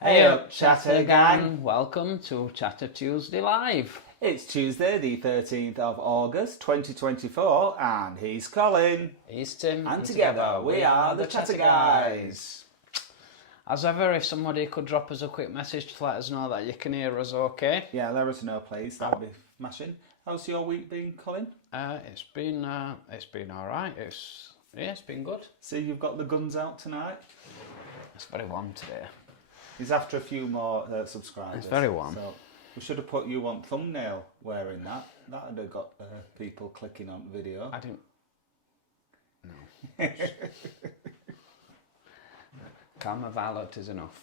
Hey up, Chatter Gang! Welcome to Chatter Tuesday Live. It's Tuesday, the 13th of August 2024, and he's Colin. He's Tim. And together we are the Chatter Guys. As ever, if somebody could drop us a quick message to let us know that you can hear us okay. Yeah, let us know, please. That would be smashing. How's your week been, Colin? It's been alright. It's been good. See, you've got the guns out tonight. It's very warm today. He's after a few more subscribers. It's very warm. So we should have put you on thumbnail wearing that. That would have got people clicking on the video. I didn't... No. Karma Violet is enough.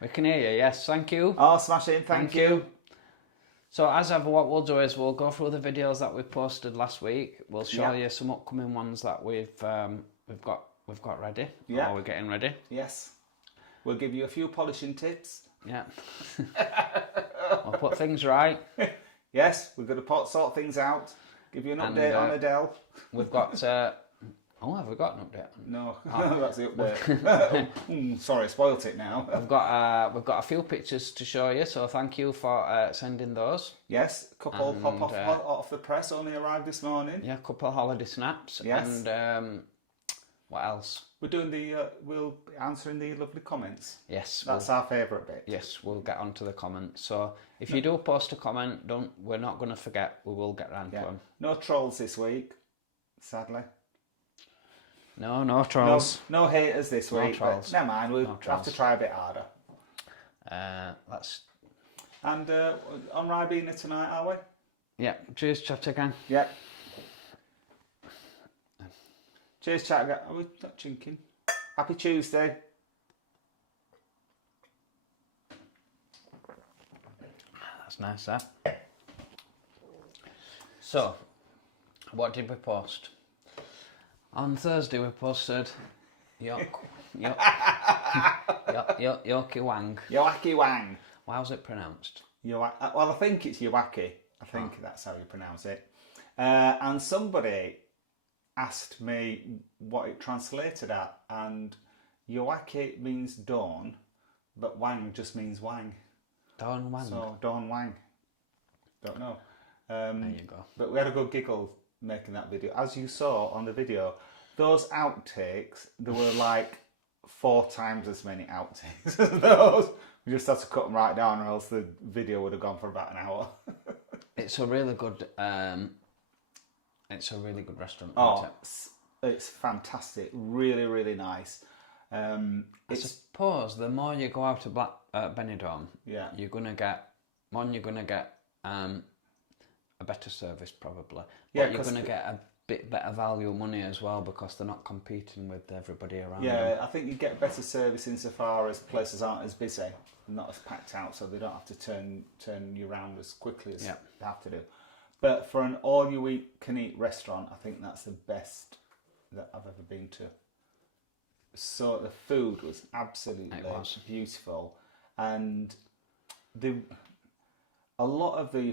We can hear you, yes, thank you. Oh, smashing, thank you. So as ever, what we'll do is we'll go through the videos that we posted last week. We'll show you some upcoming ones that we've got ready. Yeah. Or we're getting ready. Yes. We'll give you a few polishing tips. Yeah. We'll put things right. Yes, we're going to sort things out. Give you an update on Adele. We've got... have we got an update? No, that's the update. Sorry, I spoilt it now. We've got a few pictures to show you, so thank you for sending those. Yes, a couple hot off the press, only arrived this morning. Yeah, a couple of holiday snaps. Yes. And what else? We're doing we'll be answering the lovely comments. Yes. That's our favourite bit. Yes, we'll get onto the comments. So if you do post a comment, we're not going to forget. We will get round to them. No trolls this week, sadly. No trolls. No haters this week. No trolls. Never mind, we'll have to try a bit harder. Let's... And on Ribena tonight, are we? Yeah, cheers, Chatter Gang. Yep. Cheers, Chatter Gang. Are we not drinking? Happy Tuesday. That's nice, that. So, what did we post? On Thursday we posted Yoki Wang. Yoaki Wang. How's it pronounced? Well, I think it's Yoaki. I think that's how you pronounce it. And somebody asked me what it translated at, and Yoaki means dawn, but Wang just means Wang. Dawn Wang. So Dawn Wang. Don't know. There you go. But we had a good giggle making that video. As you saw on the video, those outtakes, there were like 4 times as many outtakes as those. We just had to cut them right down, or else the video would have gone for about an hour. It's a really good restaurant. Oh, it's fantastic. Really, really nice. I suppose the more you go out to Benidorm, you're gonna get a better service probably. But you're gonna get a bit better value of money as well, because they're not competing with everybody around them. I think you get better service insofar as places aren't as busy, not as packed out, so they don't have to turn you around as quickly as they have to do. But for an all-you-can-eat restaurant, I think that's the best that I've ever been to. So the food was absolutely beautiful, and a lot of the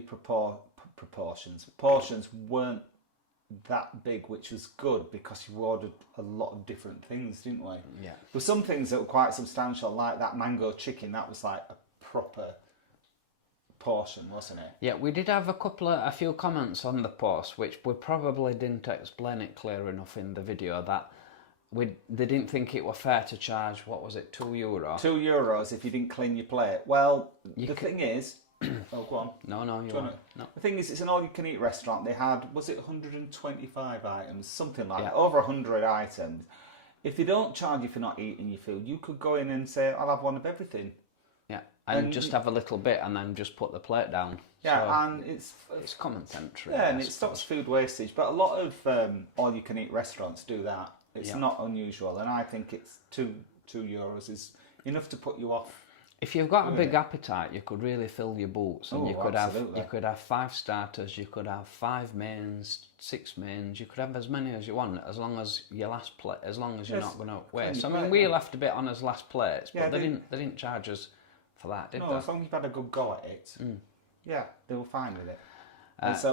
portions weren't that big, which was good because you ordered a lot of different things, didn't we? Yeah. There were some things that were quite substantial, like that mango chicken. That was like a proper portion, wasn't it? Yeah, we did have a few comments on the post, which we probably didn't explain it clear enough in the video, that they didn't think it were fair to charge, what was it, €2? €2 if you didn't clean your plate. Well, the thing is... Oh, go on. No. No. The thing is, it's an all-you-can-eat restaurant. They had, was it 125 items? Something like that. Over 100 items. If they don't charge you for not eating your food, you could go in and say, I'll have one of everything. Yeah, and just have a little bit and then just put the plate down. Yeah, so and it's common sense, really. Yeah, and it stops food wastage. But a lot of all-you-can-eat restaurants do that. It's not unusual, and I think it's €2 is enough to put you off. If you've got a big appetite, you could really fill your boots, and you could absolutely. have 5 starters, you could have 5 mains, 6 mains, you could have as many as you want, as long as your last plate, as long as you're not going to waste. I mean, we left a bit on as last plates, but they didn't charge us for that, did they? No, as long as you've had a good go at it, they were fine with it.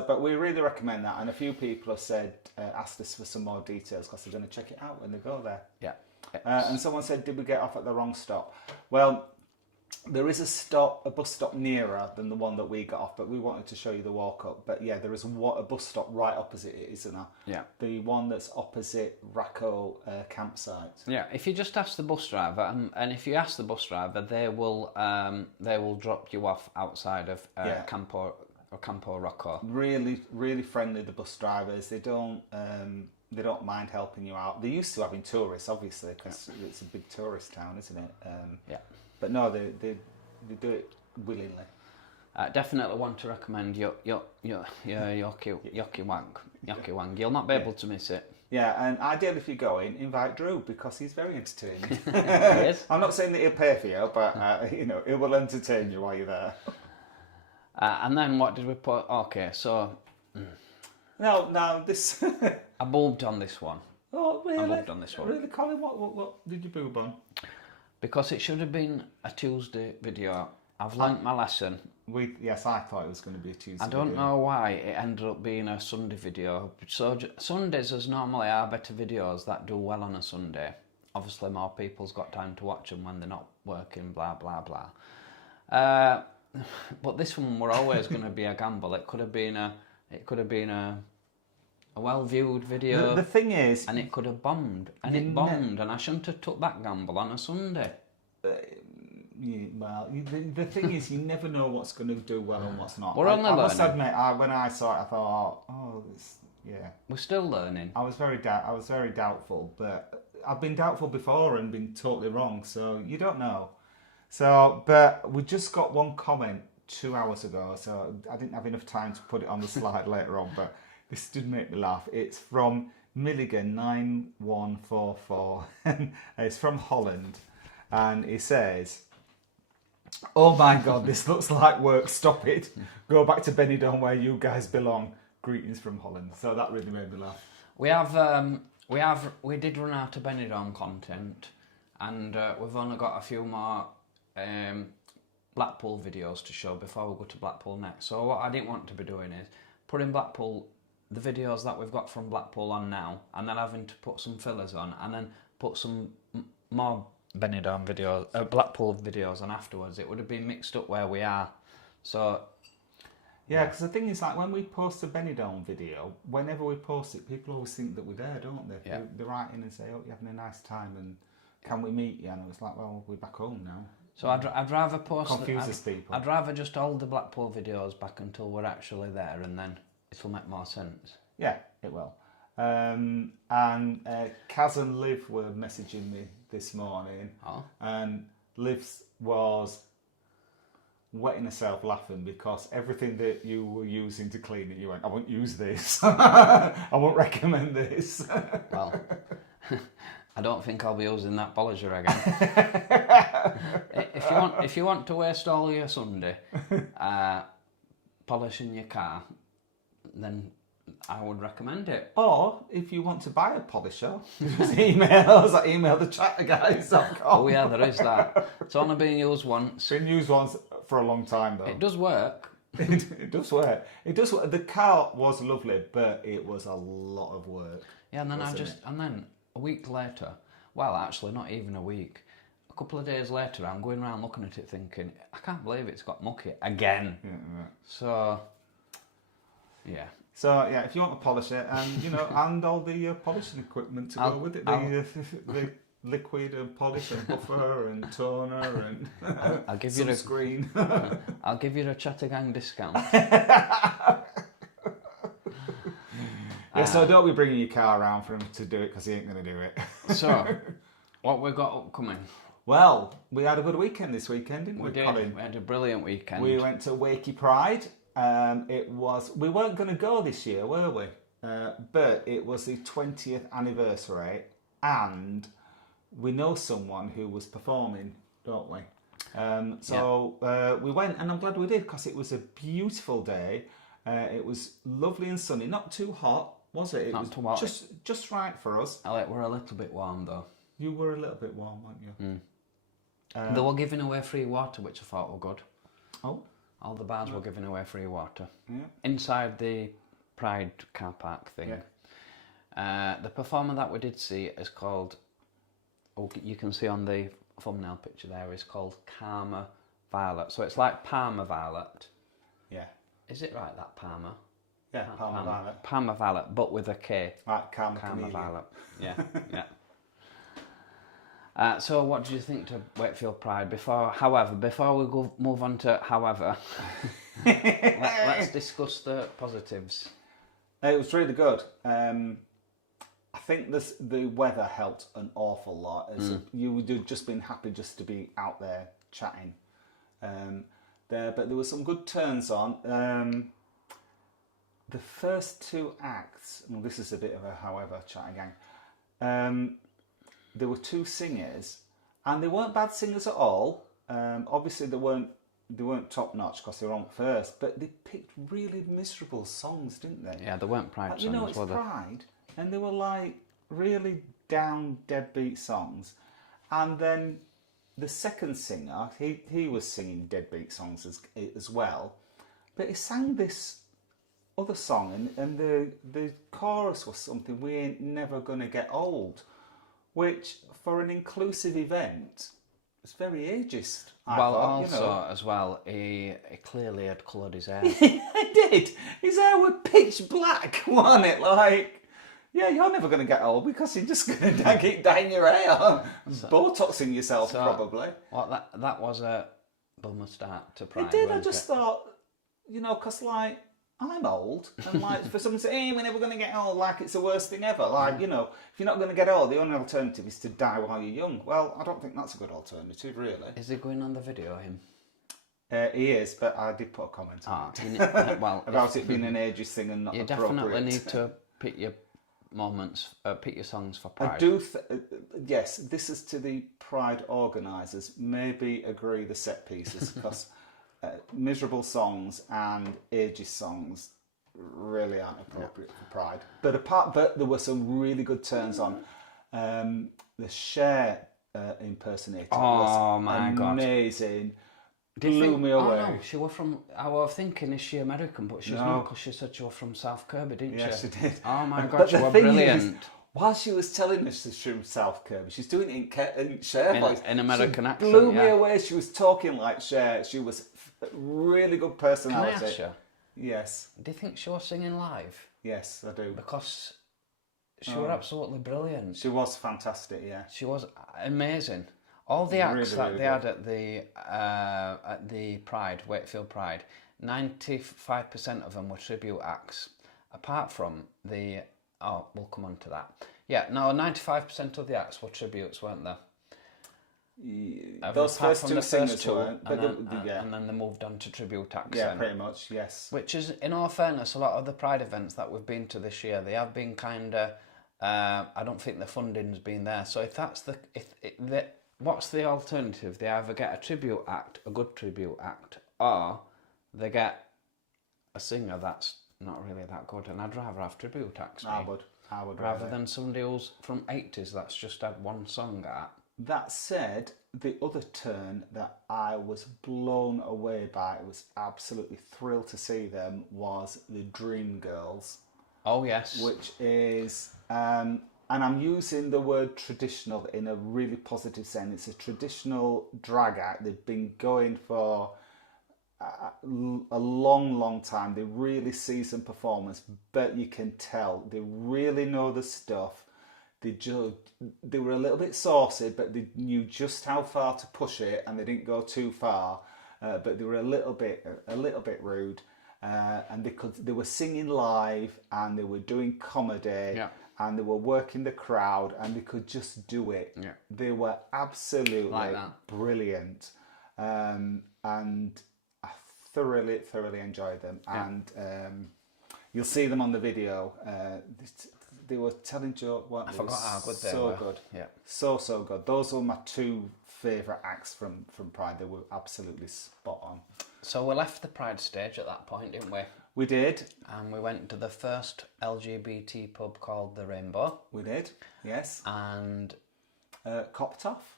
But we really recommend that, and a few people have said, asked us for some more details because they're going to check it out when they go there. Yeah. And someone said, did we get off at the wrong stop? Well, there is a bus stop nearer than the one that we got off, but we wanted to show you the walk up. But yeah, there is a bus stop right opposite it, isn't there? Yeah. The one that's opposite Racco campsite. Yeah, if you just ask the bus driver, and if you ask the bus driver, they will drop you off outside of Campo Rocco. Really, really friendly, the bus drivers. They don't mind helping you out. They're used to having tourists, obviously, because it's a big tourist town, isn't it? But no, they do it willingly. Definitely want to recommend Yoki Wang. You'll not be able to miss it. Yeah, and ideally if you're going, invite Drew, because he's very entertaining. He is. I'm not saying that he'll pay for you, but it will entertain you while you're there. And then what did we put? Okay, so... No, this... I boobed on this one. Oh, really? I boobed on this one. Really, Colin? What did you boob on? Because it should have been a Tuesday video. I've learnt my lesson. Yes, I thought it was going to be a Tuesday I don't know why it ended up being a Sunday video. So Sundays as normally are better videos that do well on a Sunday. Obviously more people's got time to watch them when they're not working, blah, blah, blah. But this one were always going to be a gamble. It could have been a well-viewed video. The thing is... And it could have bombed. And it bombed. And I shouldn't have took that gamble on a Sunday. The thing is, you never know what's going to do well and what's not. We're only learning. I must admit, when I saw it, I thought, we're still learning. I was very doubtful, but I've been doubtful before and been totally wrong, so you don't know. So, but we just got one comment 2 hours ago, so I didn't have enough time to put it on the slide later on, but this did make me laugh. It's from Milligan9144, and it's from Holland, and he says, "Oh my God, this looks like work. Stop it. Go back to Benidorm where you guys belong. Greetings from Holland." So that really made me laugh. We did run out of Benidorm content, and we've only got a few more Blackpool videos to show before we go to Blackpool next. So what I didn't want to be doing is putting the videos that we've got from Blackpool on now, and then having to put some fillers on, and then put some more Benidorm videos, Blackpool videos on afterwards. It would have been mixed up where we are. So yeah, because the thing is, like, when we post a Benidorm video, whenever we post it, people always think that we're there, don't they? Yeah. They write in and say, "Oh, you're having a nice time, and can we meet you?" And it's like, well, we're back home now. So I'd rather post... Confuses people. I'd rather just hold the Blackpool videos back until we're actually there, and then it'll make more sense. Yeah, it will. And Kaz and Liv were messaging me this morning, and Liv was wetting herself laughing because everything that you were using to clean it, you went, "I won't use this. I won't recommend this." Well, I don't think I'll be using that polisher again. If you want to waste all your Sunday polishing your car, then I would recommend it. Or if you want to buy a polisher, just email us at emailthechatterguys.com. Oh yeah, there is that. It's only been used once. Been used once for a long time though. It does work. It does work. It does work. The car was lovely, but it was a lot of work. Yeah, and then and then a week later, well, actually not even a week, a couple of days later, I'm going around looking at it thinking, I can't believe it's got mucky again. Yeah, right. So, yeah. So yeah, if you want to polish it, and and all the polishing equipment to go with it, the liquid and polish and buffer and toner and I'll give some you screen. I'll give you a Chattergang discount. Yeah, so don't be bringing your car around for him to do it because he ain't going to do it. So, what we got upcoming? Well, we had a good weekend this weekend, didn't we, Colin? We had a brilliant weekend. We went to Wakefield Pride. We weren't going to go this year, were we? But it was the 20th anniversary, and we know someone who was performing, don't we? We went, and I'm glad we did because it was a beautiful day. It was lovely and sunny, not too hot, was it? It not was too hot. Just right for us. We're a little bit warm though. You were a little bit warm, weren't you? They were giving away free water, which I thought were good. Oh. All the bars were giving away free water. Yeah. Inside the Pride car park thing. Yeah. The performer that we did see is called you can see on the thumbnail picture there, is called Karma Violet. So it's like Parma Violet. Yeah. Is it right, that Parma? Yeah, Parma Violet. Parma Violet, but with a K. Like Karma Violet. Yeah, yeah. So what did you think to Wakefield Pride? Before we move on to let's discuss the positives. It was really good. I think the weather helped an awful lot. You would have just been happy just to be out there chatting there. But there were some good turns on. The first two acts, well, this is a bit of a chat again. There were two singers, and they weren't bad singers at all. Obviously, they weren't top notch because they were on first, but they picked really miserable songs, didn't they? Yeah, they weren't Pride songs. You know, it's Pride, and they were like really down, deadbeat songs. And then the second singer, he was singing deadbeat songs as well, but he sang this other song, and the chorus was something, "We ain't never gonna get old," which for an inclusive event is very ageist. I thought, as well, he clearly had coloured his hair. He did. His hair was pitch black, wasn't it? Like, yeah, you're never going to get old because you're just going to keep dyeing your hair, Botoxing yourself probably. Well, that was a bummer start to Pride. It did. I just thought, because like, I'm old, and like for someone to say, "Hey, we're never going to get old," like it's the worst thing ever. Like, if you're not going to get old, the only alternative is to die while you're young. Well, I don't think that's a good alternative, really. Is he going on the video, him? He is, but I did put a comment on it. About it being an ageist thing and not appropriate. You definitely need to pick your pick your songs for Pride. I do, yes, this is to the Pride organisers. Maybe agree the set pieces, because miserable songs and ageist songs really aren't appropriate for Pride. But there were some really good turns on. The Cher impersonator was amazing. Blew me away. Oh no, she was from. I was thinking, is she American? But she's not, because she said she was from South Kirby, didn't she? Yes, she did. Oh my God, she was brilliant. While she was telling us she's from South Kirby, she's doing it in Cher voice. In American accent. Blew me away. She was talking like Cher. She was really good personality. Can I ask you? Yes. Do you think she was singing live? Yes, I do. Because she was absolutely brilliant. She was fantastic. Yeah. She was amazing. All the acts that they had at the Pride, Wakefield Pride, 95% of them were tribute acts. Apart from the... Oh, we'll come on to that. Yeah, no, 95% of the acts were tributes, weren't they? Those first two singers weren't. And then they moved on to tribute acts. Yeah, pretty much, yes. Which is, in all fairness, a lot of the Pride events that we've been to this year, they have been kind of... I don't think the funding's been there. So if that's what's the alternative? They either get a tribute act, a good tribute act, or they get a singer that's not really that good. And I'd rather have tribute acts. I would rather than somebody who's from 80s that's just had one song at. That said, the other turn that I was blown away by, was absolutely thrilled to see them, was the Dream Girls. Oh yes. Which is, and I'm using the word traditional in a really positive sense. It's a traditional drag act. They've been going for a long, long time. They really seasoned performance, but you can tell they really know the stuff. They were a little bit saucy, but they knew just how far to push it, and they didn't go too far. But they were a little bit rude, and they were singing live, and they were doing comedy. Yeah. And they were working the crowd, and they could just do it. Yeah. They were absolutely brilliant, and I thoroughly enjoyed them. Yeah. And you'll see them on the video. They were telling jokes. I forgot how good they were. Good. Yeah. So good. Those were my two favourite acts from Pride. They were absolutely spot on. So we left the Pride stage at that point, didn't we? We did. And we went to the first LGBT pub called The Rainbow. We did, yes. And... copped off.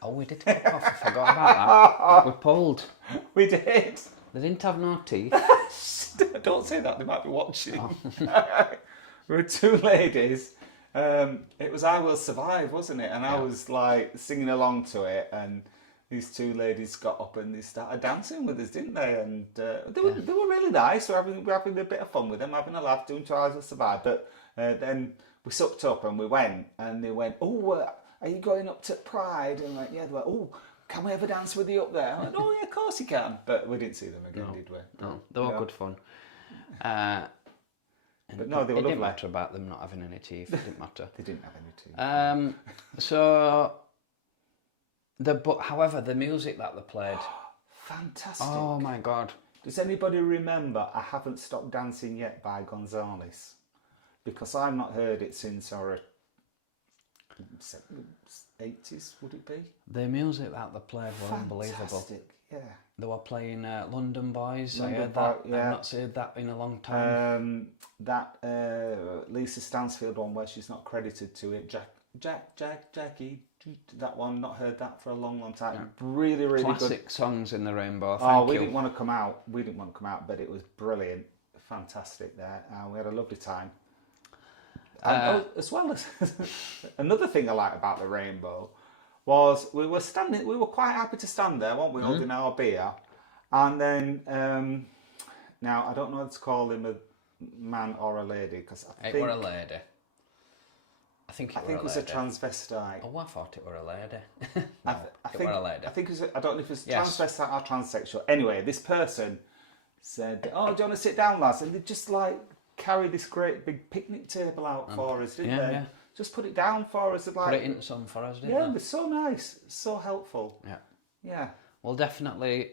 Oh, we did cop off. I forgot about that. We pulled. We did. They didn't have no teeth. Don't say that, they might be watching. Oh. We were two ladies It was I Will Survive, wasn't it? And I was like singing along to it, and these two ladies got up and they started dancing with us, didn't they? And they were really nice. We're having a bit of fun with them, having a laugh, doing I Will Survive. But then we sucked up and we went, and they went, "Oh, are you going up to Pride?" And like, yeah, they went, "Oh, can we ever dance with you up there?" I went, "Oh yeah, of course you can." But we didn't see them again, did we? No, they were good fun. But no, they were lovely. It didn't matter about them not having any teeth. It didn't matter. They didn't have any teeth. However, the music that they played, fantastic. Oh my God! Does anybody remember "I Haven't Stopped Dancing Yet" by Gonzales? Because I've not heard it since our 80s, would it be? The music that they played were unbelievable. Fantastic, yeah. They were playing London Boys. London I heard Boy, that. yeah. I've not heard that in a long time. That Lisa Stansfield one where she's not credited to it. Jackie. That one, not heard that for a long, long time. Yeah. Really, really Classic songs in the Rainbow. We didn't want to come out. But it was brilliant. Fantastic there. We had a lovely time. As well as another thing I like about the Rainbow was we were quite happy to stand there, weren't we, holding our beer. And then, now I don't know what to call him, a man or a lady, because I think... It were a lady. I think it was a transvestite. Oh, I thought it were a lady. I think were a lady. I think it was, I don't know if it was transvestite or transsexual. Anyway, this person said, "Oh, do you want to sit down, lads?" And they just like carried this great big picnic table out for us, didn't they? Yeah. Just put it down for us. Like, put it into some for us, didn't they? Yeah, it was so nice, so helpful. Yeah. Yeah. Well, definitely,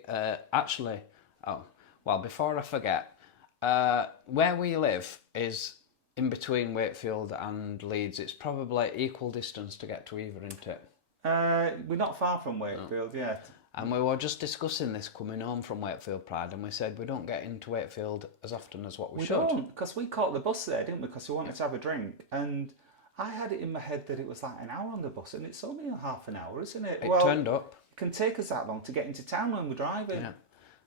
before I forget, where we live is in between Wakefield and Leeds. It's probably equal distance to get to either, isn't it? We're not far from Wakefield, yet. And we were just discussing this coming home from Wakefield Pride, and we said we don't get into Wakefield as often as what we should. We don't, because we caught the bus there, didn't we? Because we wanted to have a drink, and I had it in my head that it was like an hour on the bus, and it's only half an hour, isn't it? It turned up. It can take us that long to get into town when we're driving. Yeah.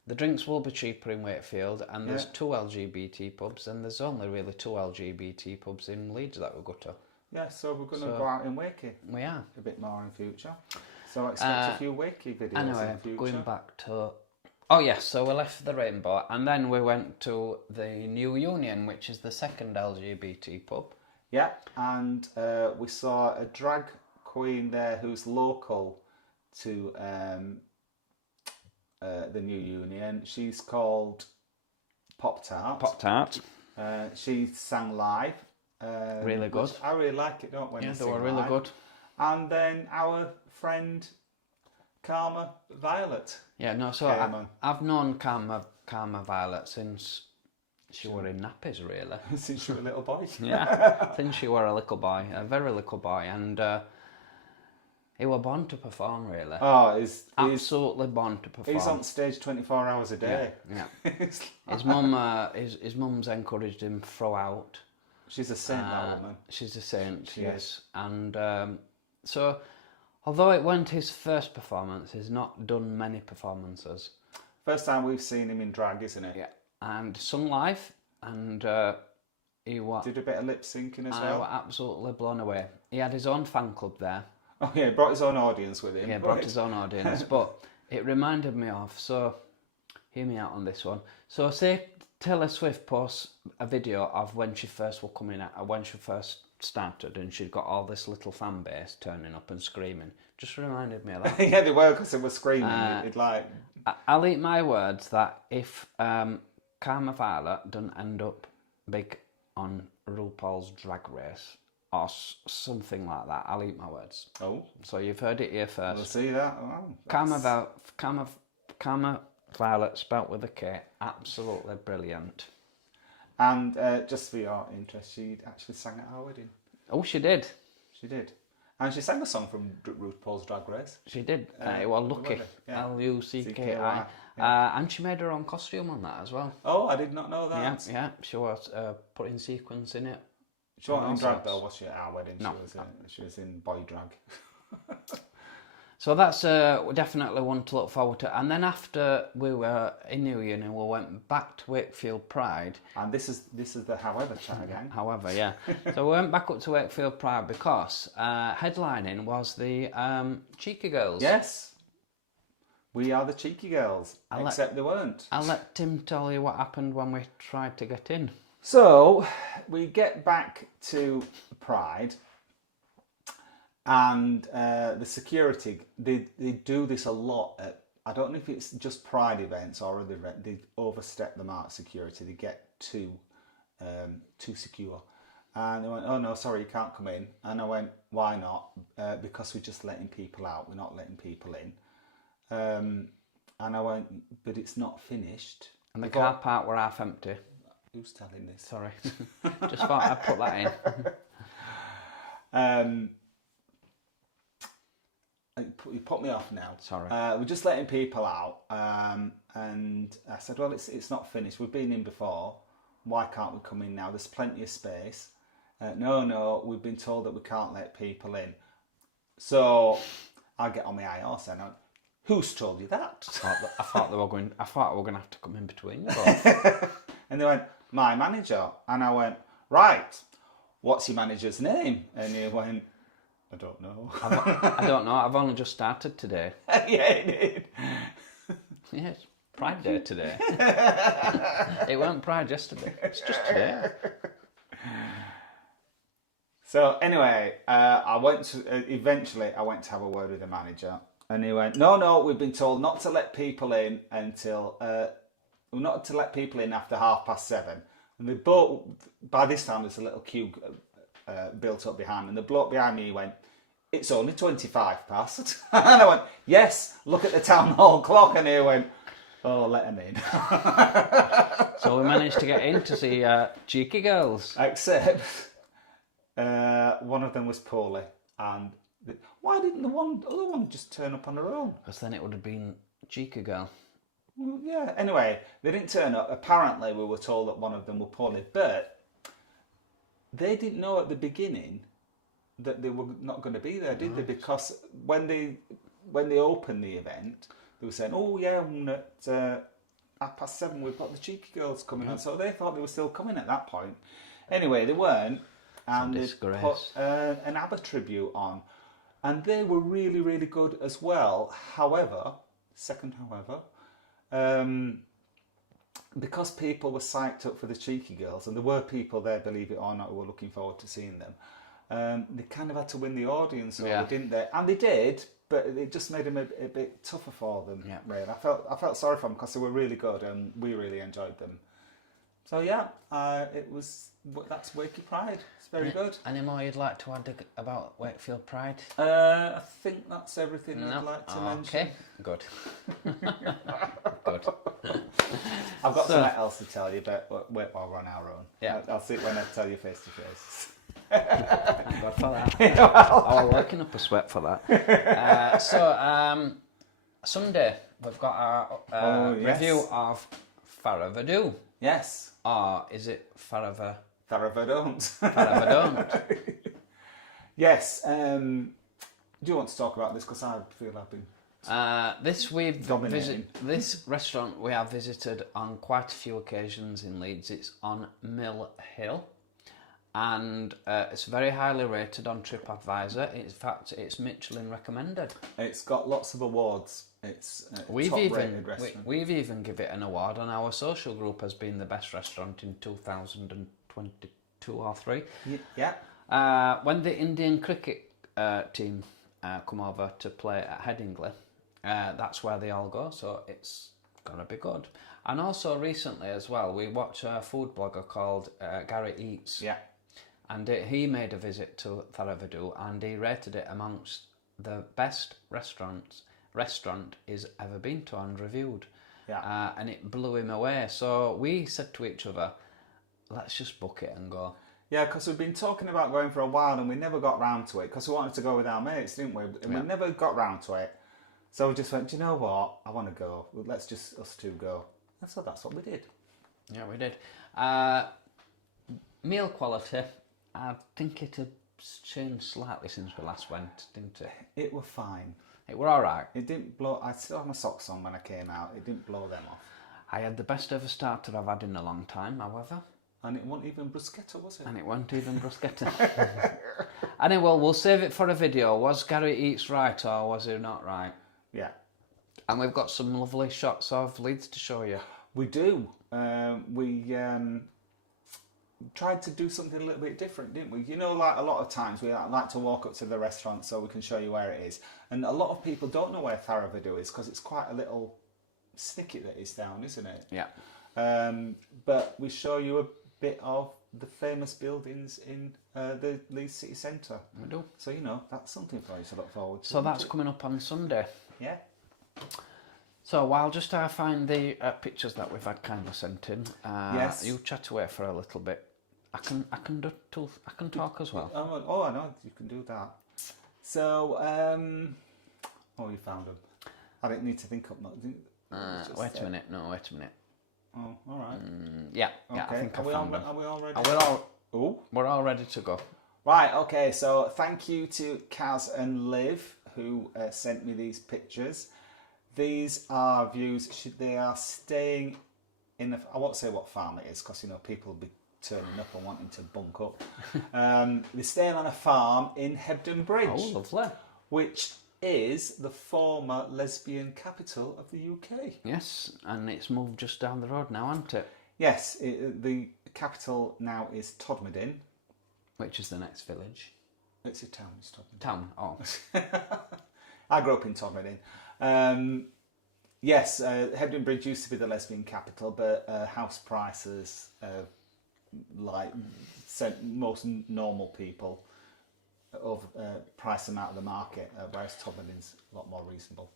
The drinks will be cheaper in Wakefield, and there's 2 LGBT pubs, and there's only really 2 LGBT pubs in Leeds that we'll go to. Yeah, so we're going to go out in Wakey. We are. A bit more in future. So I expect a few Wakey videos in the future. Going back to... Oh, yes, so we left the Rainbow, and then we went to the New Union, which is the second LGBT pub. Yeah, and we saw a drag queen there who's local to the New Union. She's called Pop Tart. Pop Tart. She sang live. Really good. I really like it, don't I? Yeah, they were really good. And then our friend Karma Violet. Yeah, no, so I've known Karma Violet since she were in nappies, really. Since she was a little boy. Yeah, since she were a little boy, a very little boy, and he was born to perform, really. Oh, he's absolutely born to perform. He's on stage 24 hours a day. Yeah. His mum's encouraged him throughout. She's a saint, that woman. She's a saint, yes. And so, although it wasn't his first performance, he's not done many performances. First time we've seen him in drag, isn't it? Yeah. And sung live, and he did a bit of lip syncing as well. I was absolutely blown away. He had his own fan club there. Oh yeah, he brought his own audience with him. Yeah, brought his own audience, but it reminded me of, so hear me out on this one. So say Taylor Swift posts a video of when she first was coming out, when she first started, and she'd got all this little fan base turning up and screaming. Just reminded me of that. Yeah, they were, because they were screaming. I'll eat my words that if Karma Violet doesn't end up big on RuPaul's Drag Race or something like that, I'll eat my words. Oh. So you've heard it here first. We'll see that. Oh, Karma Violet, spelt with a K, absolutely brilliant. And just for your interest, she actually sang at our wedding. Oh, she did. She did. And she sang a song from RuPaul's Drag Race. She did. It was Lucky. Yeah. Lucky. And she made her own costume on that as well. Oh, I did not know that. Yeah. She was putting sequins in it. She wasn't in drag though, was she, at our wedding? No. She was in boy drag. So that's definitely one to look forward to. And then after we were in New Year, we went back to Wakefield Pride. And this is the however chat again. However, yeah. So we went back up to Wakefield Pride because headlining was the Cheeky Girls. Yes. We are the Cheeky Girls, except they weren't. I'll let Tim tell you what happened when we tried to get in. So we get back to Pride. And the security, they do this a lot. I don't know if it's just Pride events or other events. They overstep the mark security. They get too secure. And they went, oh no, sorry, you can't come in. And I went, why not? Because we're just letting people out. We're not letting people in. And I went, but it's not finished. And the car park were half empty. Who's telling this? Sorry. Just thought I'd put that in. You put me off now. Sorry. We're just letting people out, and I said, well, it's not finished. We've been in before. Why can't we come in now? There's plenty of space. No, we've been told that we can't let people in. So I get on my high horse and I went, who's told you that? I thought we were going to have to come in between you both. And they went, my manager. And I went, right. What's your manager's name? And he went, I don't know. I don't know. I've only just started today. Yeah, it did. Yeah, it's Pride Day today. It weren't Pride yesterday. It's just today. So anyway, eventually I went to have a word with the manager, and he went, no, we've been told not to let people in until not to let people in after 7:30. And by this time there's a little queue built up behind, and the bloke behind me went, it's only 25 past. And I went, yes, look at the town hall clock. And he went, oh, let him in. So we managed to get in to see Cheeky Girls. Except one of them was poorly. And why didn't the other one just turn up on her own? Because then it would have been Cheeky Girl. Well, yeah, anyway, they didn't turn up. Apparently we were told that one of them were poorly, but they didn't know at the beginning that they were not going to be there, did they? Because when they opened the event, they were saying, oh yeah, at 7:30 we've got the Cheeky Girls coming on. So they thought they were still coming at that point. Anyway, they weren't, and they put an ABBA tribute on, and they were really, really good as well. However, because people were psyched up for the Cheeky Girls, and there were people there, believe it or not, who were looking forward to seeing them, they kind of had to win the audience over, didn't they? And they did, but it just made them a bit tougher for them. Yeah. Really, I felt sorry for them because they were really good, and we really enjoyed them. So yeah, that's Wakey Pride. It's very good. Any more you'd like to add about Wakefield Pride? I think that's everything I'd like to mention. Okay, good. Good. I've got something else to tell you, but wait while we're on our own. Yeah. I'll see it when I tell you face to face. Good for that. I was working up a sweat for that. So Sunday we've got our review of Faravadoo. Yes. Or is it Faravadoo? Faravadoo. Yes. Do you want to talk about this? Because I feel I've been this restaurant we have visited on quite a few occasions in Leeds. It's on Mill Hill, and it's very highly rated on TripAdvisor. In fact, it's Michelin recommended. It's got lots of awards. It's top-rated restaurant. We've even given it an award on our social group as being the best restaurant in 2022 or 3. Yeah. When the Indian cricket team come over to play at Headingley, that's where they all go, so it's gonna be good. And also recently as well, we watched a food blogger called Gary Eats. Yeah. And he made a visit to Faravadoo, and he rated it amongst the best restaurant he's ever been to and reviewed. Yeah. And it blew him away. So we said to each other, let's just book it and go. Yeah, because we've been talking about going for a while and we never got round to it because we wanted to go with our mates, didn't we? And we never got round to it. So we just went, do you know what? I want to go. Let's just us two go. And so that's what we did. Yeah, we did. Meal quality, I think it had changed slightly since we last went, didn't it? It was fine. It were alright. It didn't blow. I still had my socks on when I came out. It didn't blow them off. I had the best ever starter I've had in a long time, however. And it wasn't even bruschetta, was it? And it wasn't even bruschetta. Anyway, we'll save it for a video. Was Gary Eats right or was he not right? Yeah. And we've got some lovely shots of Leeds to show you. We do. We tried to do something a little bit different, didn't we? You know, like a lot of times we like to walk up to the restaurant so we can show you where it is. And a lot of people don't know where Tharavadu is because it's quite a little snicket that is down, isn't it? Yeah. But we show you a bit of the famous buildings in the Leeds city centre. We do. So, you know, that's something for you to look forward to. So that's coming up on Sunday. Yeah. So while just find the pictures that we've had kindly sent in, yes. You chat away for a little bit. I can talk as well. Oh, I know you can do that. So, you found them. I didn't need to think up much. Wait a minute. No, wait a minute. Oh, all right. Yeah, okay. I think I found them. Are we all ready? We're all ready to go. Right. Okay. So thank you to Kaz and Liv who sent me these pictures. These are views. They are staying in. I won't say what farm it is because you know people will be turning up and wanting to bunk up. They're staying on a farm in Hebden Bridge. Oh, lovely. Which is the former lesbian capital of the UK. Yes, and it's moved just down the road now, hasn't it? Yes, the capital now is Todmorden. Which is the next village. It's a town, it's Todmorden. Town, oh. I grew up in Todmorden. Yes, Hebden Bridge used to be the lesbian capital, but house prices, most normal people, price them out of the market, whereas Todmorden's a lot more reasonable.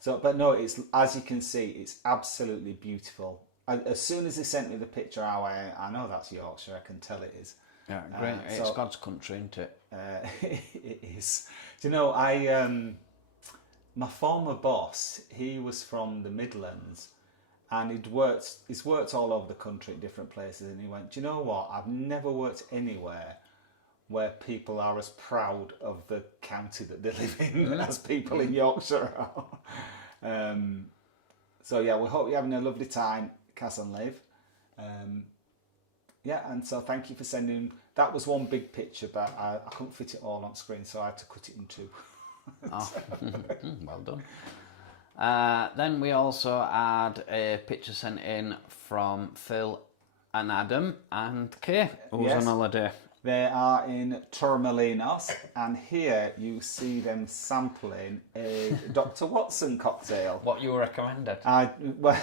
So, but no, it's as you can see, it's absolutely beautiful. As soon as they sent me the picture, I know that's Yorkshire. I can tell it is. Yeah, great. It's God's country, isn't it? It is. Do you know, my former boss, he was from the Midlands, and he's worked all over the country at different places, and he went, do you know what? I've never worked anywhere where people are as proud of the county that they live in as people in Yorkshire are. So yeah, we hope you're having a lovely time, Kaz and Liv. Yeah, and so thank you for sending. That was one big picture, but I couldn't fit it all on screen, so I had to cut it in two. Oh, well done. Then we also had a picture sent in from Phil and Adam and Kay, who's on holiday. They are in Torremolinos, and here you see them sampling a Dr. Watson cocktail. What you recommended? I went.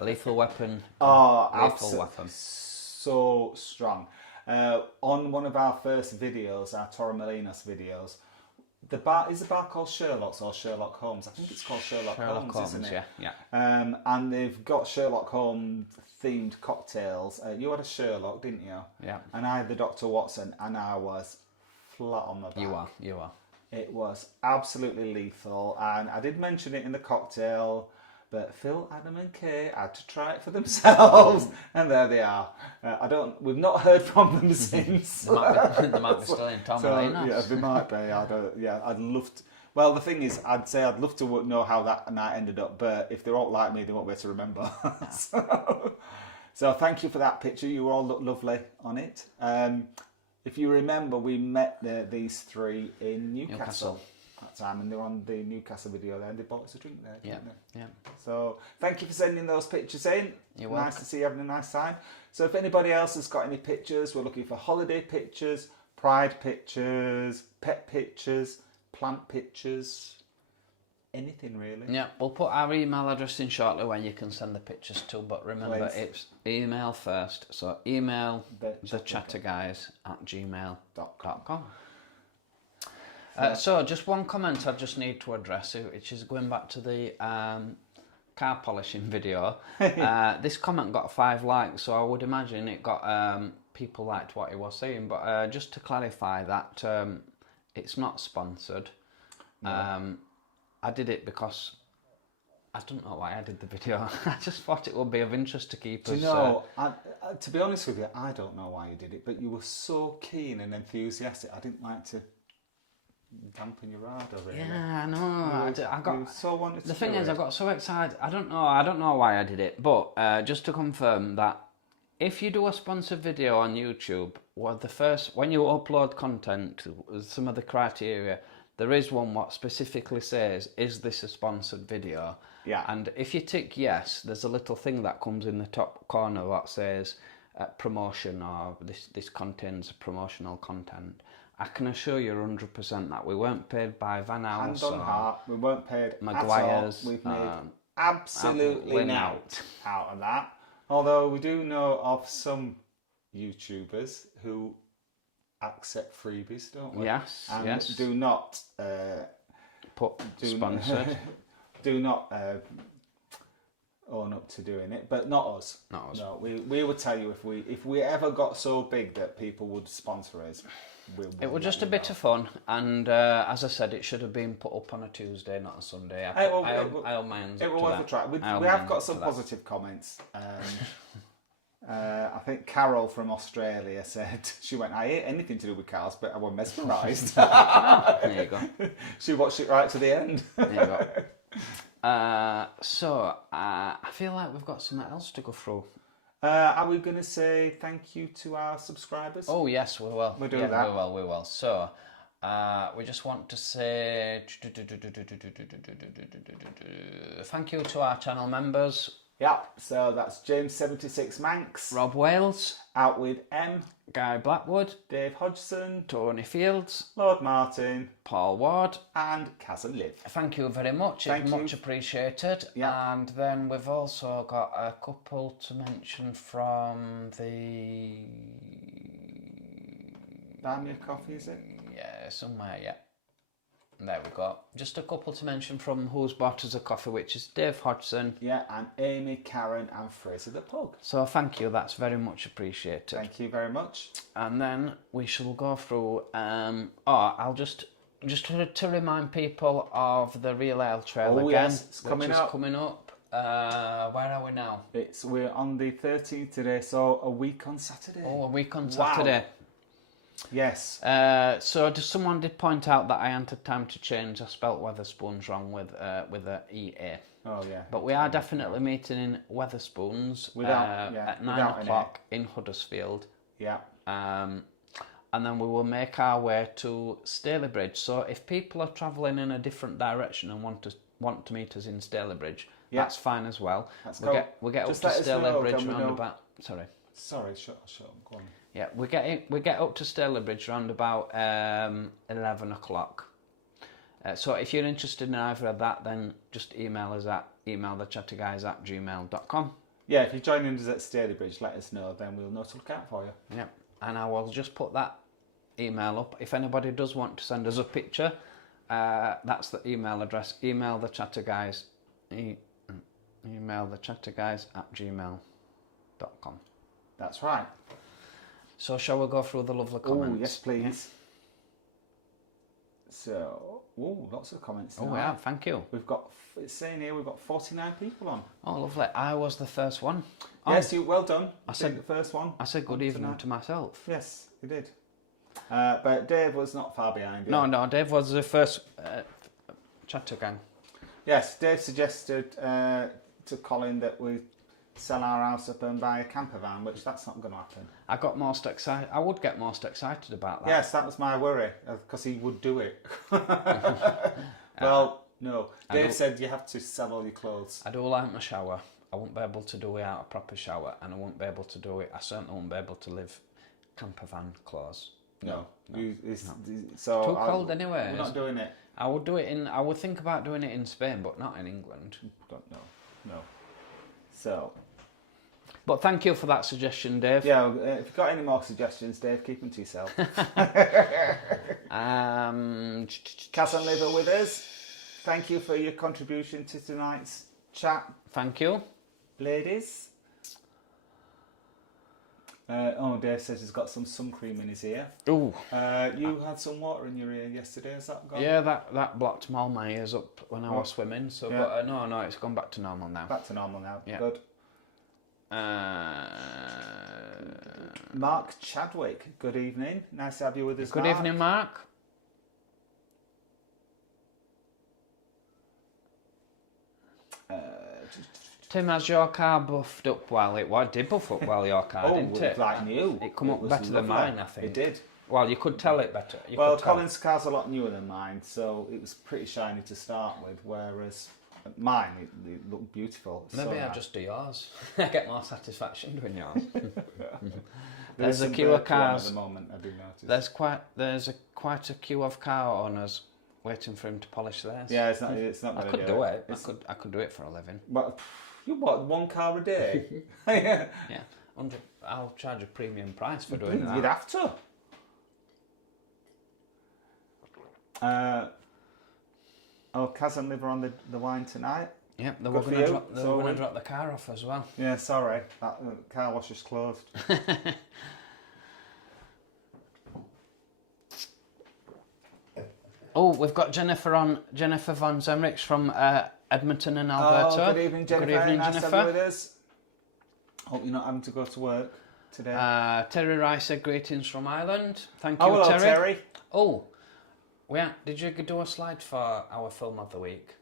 Lethal Weapon. Oh, Lethal Weapon. So strong. On one of our first videos, our Torremolinos videos, is the bar called Sherlock's or Sherlock Holmes? I think it's called Sherlock Holmes, isn't it? Yeah. And they've got Sherlock Holmes themed cocktails. You had a Sherlock, didn't you? Yeah. And I had the Dr. Watson, and I was flat on my back. You are. It was absolutely lethal, and I did mention it in the cocktail, but Phil, Adam, and Kay had to try it for themselves, and there they are. We've not heard from them since. They might be still in Torremolinos. Yeah, they might be. I'd love to. Well, the thing is, I'd love to know how that night ended up, but if they're all like me, they won't be able to remember. So thank you for that picture. You all look lovely on it. If you remember, we met these three in Newcastle at that time, and they were on the Newcastle video there, and they bought us a drink there, didn't they? Yeah. So thank you for sending those pictures in. You're welcome. Nice to see you having a nice time. So if anybody else has got any pictures, we're looking for holiday pictures, pride pictures, pet pictures, plant pictures, anything really. Yeah, we'll put our email address in shortly when you can send the pictures to, but remember it's email first, so email thechatterguys@gmail.com. So just one comment I just need to address, which is going back to the car polishing video. This comment got 5 likes, so I would imagine it got people liked what he was saying, but just to clarify that it's not sponsored. No. I did it because I don't know why I did the video. I just thought it would be of interest to keep us. Do you know, to be honest with you, I don't know why you did it, but you were so keen and enthusiastic. I didn't like to dampen your ardor, really. Yeah, I know. The thing is, I got so excited. I don't know why I did it, but just to confirm that if you do a sponsored video on YouTube, when you upload content, some of the criteria, there is one what specifically says, is this a sponsored video? Yeah. And if you tick yes, there's a little thing that comes in the top corner that says promotion, or this contains promotional content. I can assure you 100% that we weren't paid by Van House. Hand on heart, we weren't paid Maguire's. at all. We've made absolutely nout out of that. Although we do know of some YouTubers who accept freebies, don't we? Yes, and yes. do not sponsored. Do not own up to doing it, but not us. Not us. No, we would tell you if we ever got so big that people would sponsor us. It was just a bit of fun, and as I said, it should have been put up on a Tuesday, not a Sunday. I owe my hands up to that. It was worth a try. We have got some positive comments. I think Carol from Australia said, she went, I hate anything to do with cars, but I was mesmerised. There you go. She watched it right to the end. There you go. So, I feel like we've got something else to go through. Are we going to say thank you to our subscribers? Oh, yes, we will. We'll do that. We will. So, we just want to say thank you to our channel members. Yeah, so that's James76 Manx, Rob Wales, Out with M, Guy Blackwood, Dave Hodgson, Tony Fields, Lord Martin, Paul Ward, and Kaz and Liv. Thank you very much. It's much appreciated. Yeah. And then we've also got a couple to mention from the... Buy me a coffee, is it? Yeah, somewhere, yeah. There we go. Just a couple to mention from Who's Bought Us a Coffee, which is Dave Hodgson. Yeah, and Amy, Karen and Fraser the Pug. So thank you, that's very much appreciated. Thank you very much. And then we shall go through, I'll just to remind people of the Real Ale Trail again. Yes, it's coming up. Where are we now? We're on the 13th today, so a week on Saturday. Oh, a week on Saturday. Yes. So someone did point out that I hadn't had time to change. I spelt Weatherspoons wrong with a EA. Oh yeah. But we are definitely meeting in Weatherspoons at 9 o'clock in Huddersfield. Yeah. And then we will make our way to Stalybridge. So if people are travelling in a different direction and want to meet us in Stalybridge, that's fine as well. We get up to Stalybridge round about. Sorry, shut up. Go on. Yeah, we get up to Stalybridge around about 11 o'clock. So if you're interested in either of that, then just email us at emailthechatterguys@gmail.com. Yeah, if you're joining us at Stalybridge, let us know, then we'll know to look out for you. Yeah, and I will just put that email up. If anybody does want to send us a picture, that's the email address, emailthechatterguys@gmail.com. That's right. So shall we go through the lovely comments? Oh, yes, please. Yeah. So, lots of comments tonight. Oh, yeah, thank you. It's saying here we've got 49 people on. Oh, lovely. I was the first one. Yes, well done. I said the first one. I said good evening to myself. Yes, you did. But Dave was not far behind. No, Dave was the first chatter gang. Yes, Dave suggested to Colin that we sell our house up and buy a camper van, which that's not going to happen. I would get most excited about that. Yes, that was my worry, because he would do it. Well, no. Dave said you have to sell all your clothes. I do like my shower. I won't be able to do it out a proper shower, and I won't be able to do it. I certainly won't be able to live camper van clothes. No. So too cold anyway. We're not doing it. I would think about doing it in Spain, but not in England. No. So. But thank you for that suggestion, Dave. Yeah, if you've got any more suggestions, Dave, keep them to yourself. Cass and Liv are with us. Thank you for your contribution to tonight's chat. Thank you. Ladies. Dave says he's got some sun cream in his ear. Ooh. You had some water in your ear yesterday, has that gone? Yeah, that blocked all my ears up when I was swimming. So, yeah. But no, it's gone back to normal now. Back to normal now. Yeah. Good. Mark Chadwick, good evening. Nice to have you with us. Good evening, Mark. Tim, has your car buffed up well? It did buff up well, your car, didn't it? It was like new. It come up better than mine, I think. It did. Well, you could tell it better. Colin's car's a lot newer than mine, so it was pretty shiny to start with, whereas mine, it looked beautiful. Maybe I just do yours. I get more satisfaction doing yours. There's a queue of cars. At the moment, I do notice. There's quite a queue of car owners waiting for him to polish theirs. Yeah, it's not. I could do it. I could do it for a living. But you bought one car a day. Yeah. I'll charge a premium price for doing that. You'd have to. Kaz and Liv are on the wine tonight. Yep, they were going to drop the car off as well. Yeah, sorry, that car wash is closed. Oh, we've got Jennifer on. Jennifer von Zemrich from Edmonton and Alberta. Oh, good evening, Jennifer. Good evening, nice Jennifer. to have you with us. Hope you're not having to go to work today. Terry Rice said greetings from Ireland. Thank you, hello, Terry. Oh, did you do a slide for our film of the week?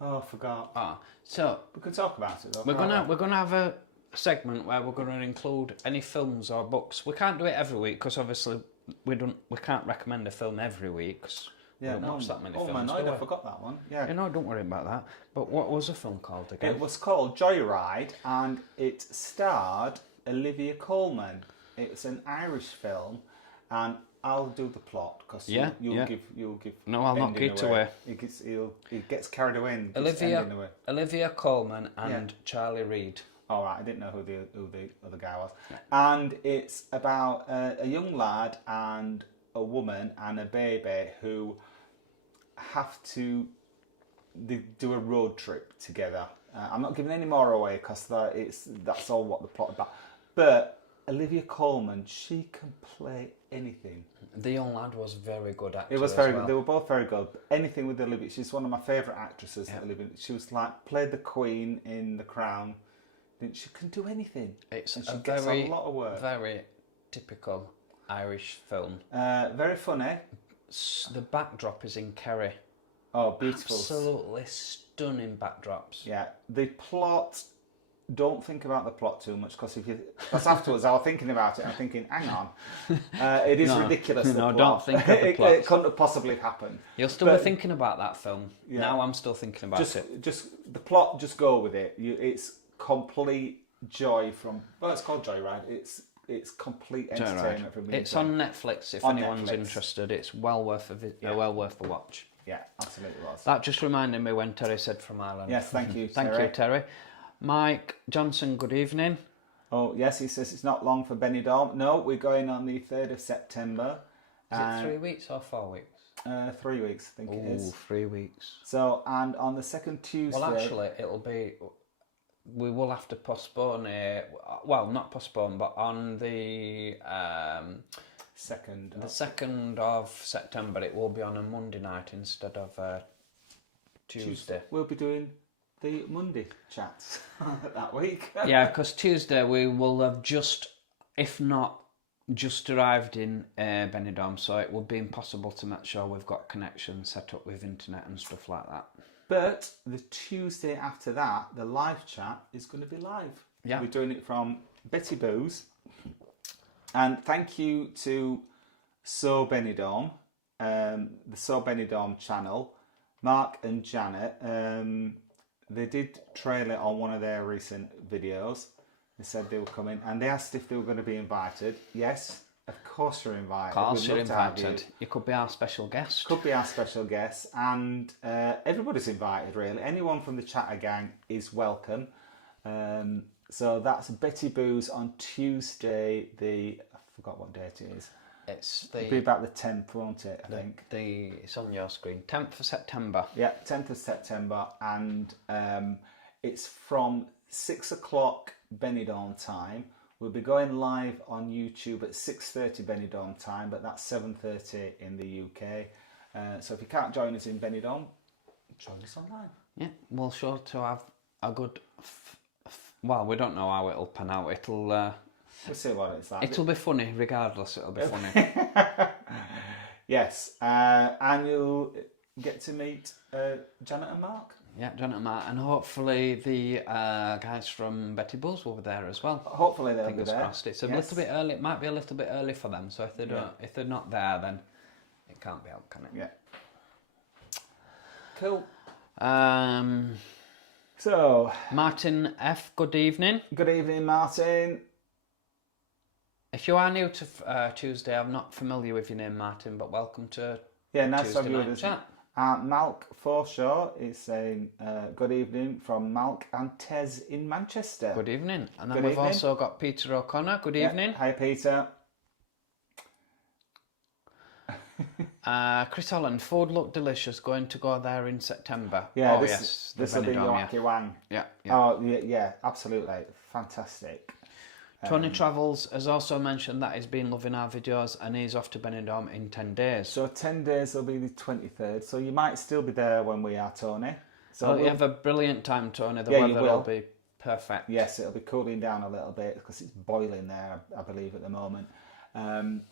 Oh, I forgot. So we can talk about it though. We're gonna have a segment where we're gonna include any films or books. We can't do it every week because obviously we can't recommend a film every week. We don't watch that many films. Oh my God, I forgot that one. Yeah. Don't worry about that. But what was the film called again? It was called Joyride, and it starred Olivia Colman. It's an Irish film, and I'll do the plot because you'll give. No, I'll not give it away. He gets carried away. And Olivia Colman and Charlie Reid. All right, I didn't know who the other guy was. Yeah. And it's about a young lad and a woman and a baby who have to do a road trip together. I'm not giving any more away because that's all what the plot is about. But Olivia Colman, she can play anything. The young lad was very good actor. It was very good. They were both very good. Anything with Olivia, she's one of my favourite actresses. Yeah. Olivia, she was played the Queen in The Crown. She can do anything. It's and she gets a lot of work. Very typical Irish film. Very funny. The backdrop is in Kerry. Oh, beautiful! Absolutely stunning backdrops. Yeah, the plot. Don't think about the plot too much because afterwards I was thinking about it and I'm thinking, hang on, it is ridiculous. Don't think of the plot. It couldn't have possibly happened. You'll still be thinking about that film. Yeah. Now I'm still thinking about it. Just the plot. Just go with it. It's complete joy from. Well, it's called Joyride. It's complete entertainment from. It's on Netflix. If anyone's interested, it's well worth a watch. Yeah, absolutely was. That just reminded me when Terry said from Ireland. Yes, thank you. Thank you, Terry. Mike Johnson, good evening. Oh, yes, he says it's not long for Benidorm. No, we're going on the 3rd of September. Is it 3 weeks or 4 weeks? 3 weeks, I think it is. 3 weeks. So, and on the second Tuesday... Well, actually, we will have to postpone it. Well, not postpone, but on the... 2nd of September, it will be on a Monday night instead of Tuesday. We'll be doing the Monday chats that week. Yeah, because Tuesday we will have just arrived in Benidorm, so it would be impossible to make sure we've got connection set up with internet and stuff like that. But the Tuesday after that, the live chat is going to be live. Yeah. We're doing it from Betty Boo's. And thank you to So Benidorm, the So Benidorm channel, Mark and Janet. They did trail it on one of their recent videos. They said they were coming and they asked if they were going to be invited. Yes, of course you're invited. Of course you're invited. You could be our special guest. Could be our special guest. And everybody's invited, really. Anyone from the Chatter Gang is welcome. So that's Betty Boo's on Tuesday, I forgot what date it is. It'll be about the 10th, won't it, I think? It's on your screen. 10th of September. Yeah, 10th of September. And it's from 6 o'clock Benidorm time. We'll be going live on YouTube at 6:30 Benidorm time, but that's 7:30 in the UK. So if you can't join us in Benidorm, join us online. Yeah, we're sure to have a good... well, we don't know how it'll pan out. We'll see what it's like. It'll be funny, regardless. It'll be funny. Yes, and you'll get to meet Janet and Mark. Yeah, John and Matt, and hopefully the guys from Betty Buzz will be there as well. Hopefully they'll Fingers be there. crossed. It's a little bit early. It might be a little bit early for them. So if they're not there, then it can't be out, can it? Yeah. Cool. So Martin F. Good evening. Good evening, Martin. If you are new to Tuesday, I'm not familiar with your name, Martin, but welcome to nice Tuesday to have you night with us. chat. Malk Forshaw is saying good evening from Malk and Tez in Manchester. Good evening. And then we've also got Peter O'Connor. Good evening. Hi, Peter. Chris Holland, food looked delicious. Going to go there in September. Yeah, yes. This will be Yoaki Wang. Yeah. Oh, yeah, absolutely. Fantastic. Tony Travels has also mentioned that he's been loving our videos and he's off to Benidorm in 10 days. So 10 days will be the 23rd, so you might still be there when we are, Tony. So you have a brilliant time, Tony. The weather will be perfect. Yes, it'll be cooling down a little bit because it's boiling there, I believe, at the moment. And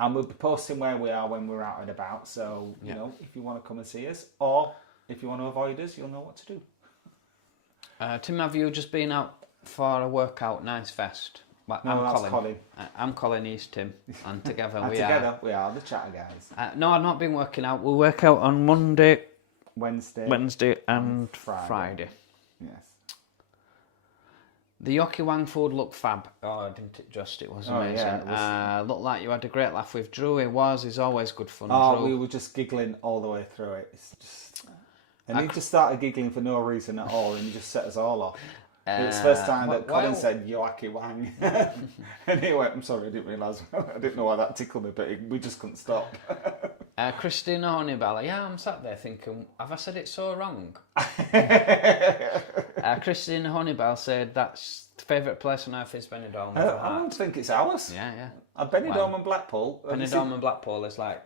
we'll be posting where we are when we're out and about, so, you know, if you want to come and see us, or if you want to avoid us, you'll know what to do. Tim, have you just been out for a workout, Nice Fest? Well, that's Colin. I'm Colin, he's Tim, and together we are the Chatter Guys. No, I've not been working out. We'll work out on Monday, Wednesday and Friday. Yes. The Yoki Wang food looked fab. Oh, didn't it just? It was amazing. Yeah, it looked like you had a great laugh with Drew. He's always good fun. Oh, we were just giggling all the way through it. It's just... And he just started giggling for no reason at all, and he just set us all off. It was the first time that Colin said Yoaki Wang. And he went, I'm sorry, I didn't realise. I didn't know why that tickled me, but we just couldn't stop. Christina Honeyball, I'm sat there thinking, have I said it so wrong? Christina Honeyball said that's the favourite place on earth is Benidorm. I don't think it's ours. Yeah. Benidorm and Blackpool. Benidorm and Blackpool is like...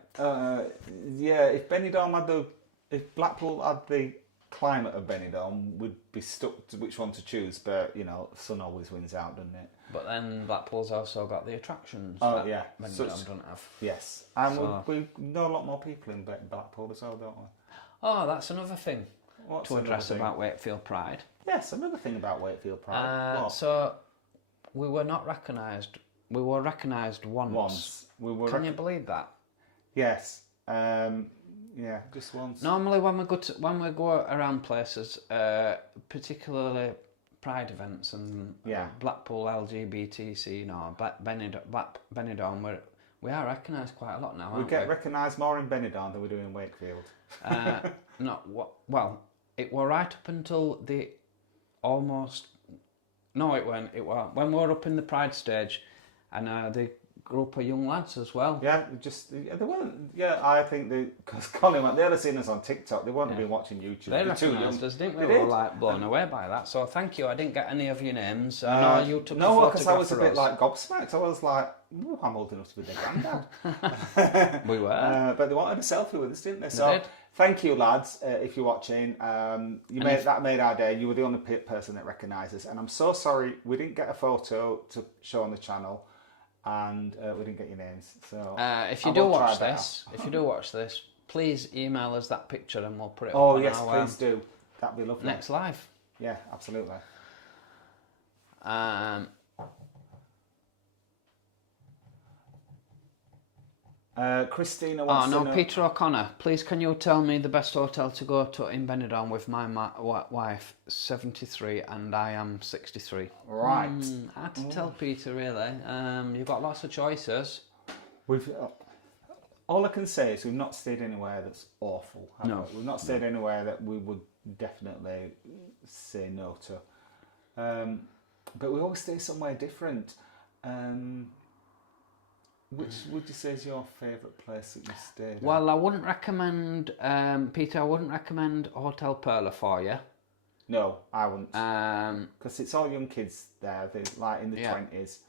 if Blackpool had the climate of Benidorm, we'd be stuck to which one to choose, but, you know, sun always wins out, doesn't it? But then Blackpool's also got the attractions Benidorm doesn't have. Yes, and we know a lot more people in Blackpool as well, don't we? Oh, that's another thing to address about Wakefield Pride. Yes, another thing about Wakefield Pride. So, we were not recognised. We were recognised once. Can you believe that? Yes. Yeah, just once. Normally, when we go around places, particularly Pride events and Blackpool LGBT scene or Benidorm, we are recognised quite a lot now. We get recognised more in Benidorm than we do in Wakefield. It were right up until the almost. No, it weren't. It were when we were up in the Pride stage, and the group of young lads as well. Yeah, they weren't. Yeah, I think because Colin, they'd have seen us on TikTok. They wouldn't have been watching YouTube. They recognised us, didn't they? We were like blown away by that. So thank you. I didn't get any of your names. I know you took a photograph because I was a bit like gobsmacked. I was like, "Ooh, I'm old enough to be their granddad." We were, but they wanted a selfie with us, didn't they? They did. Thank you, lads, if you're watching. That made our day. You were the only person that recognised us, and I'm so sorry we didn't get a photo to show on the channel. And we didn't get your names. So if you do watch this, please email us that picture and we'll put it up. Oh yes, please do. That'd be lovely. Next live. Yeah, absolutely. Christina wants to know... Peter O'Connor. Please, can you tell me the best hotel to go to in Benidorm with my wife, 73, and I am 63? Right. I had to tell Peter, really. You've got lots of choices. All I can say is we've not stayed anywhere that's awful. We've not stayed anywhere that we would definitely say no to. But we always stay somewhere different. Which would you say is your favourite place that you've stayed at? Well, I wouldn't recommend, Peter, I wouldn't recommend Hotel Perla for you. No, I wouldn't. Because it's all young kids there, they're like in the 20s.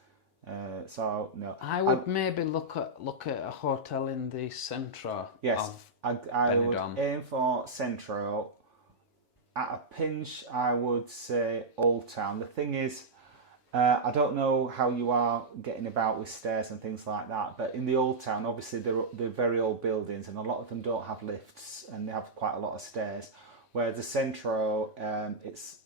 So, no. I would maybe look at a hotel in the centre of Benidorm. I would aim for Centro. At a pinch, I would say Old Town. The thing is, I don't know how you are getting about with stairs and things like that, but in the Old Town, obviously they're very old buildings and a lot of them don't have lifts and they have quite a lot of stairs. whereas the Centro, it's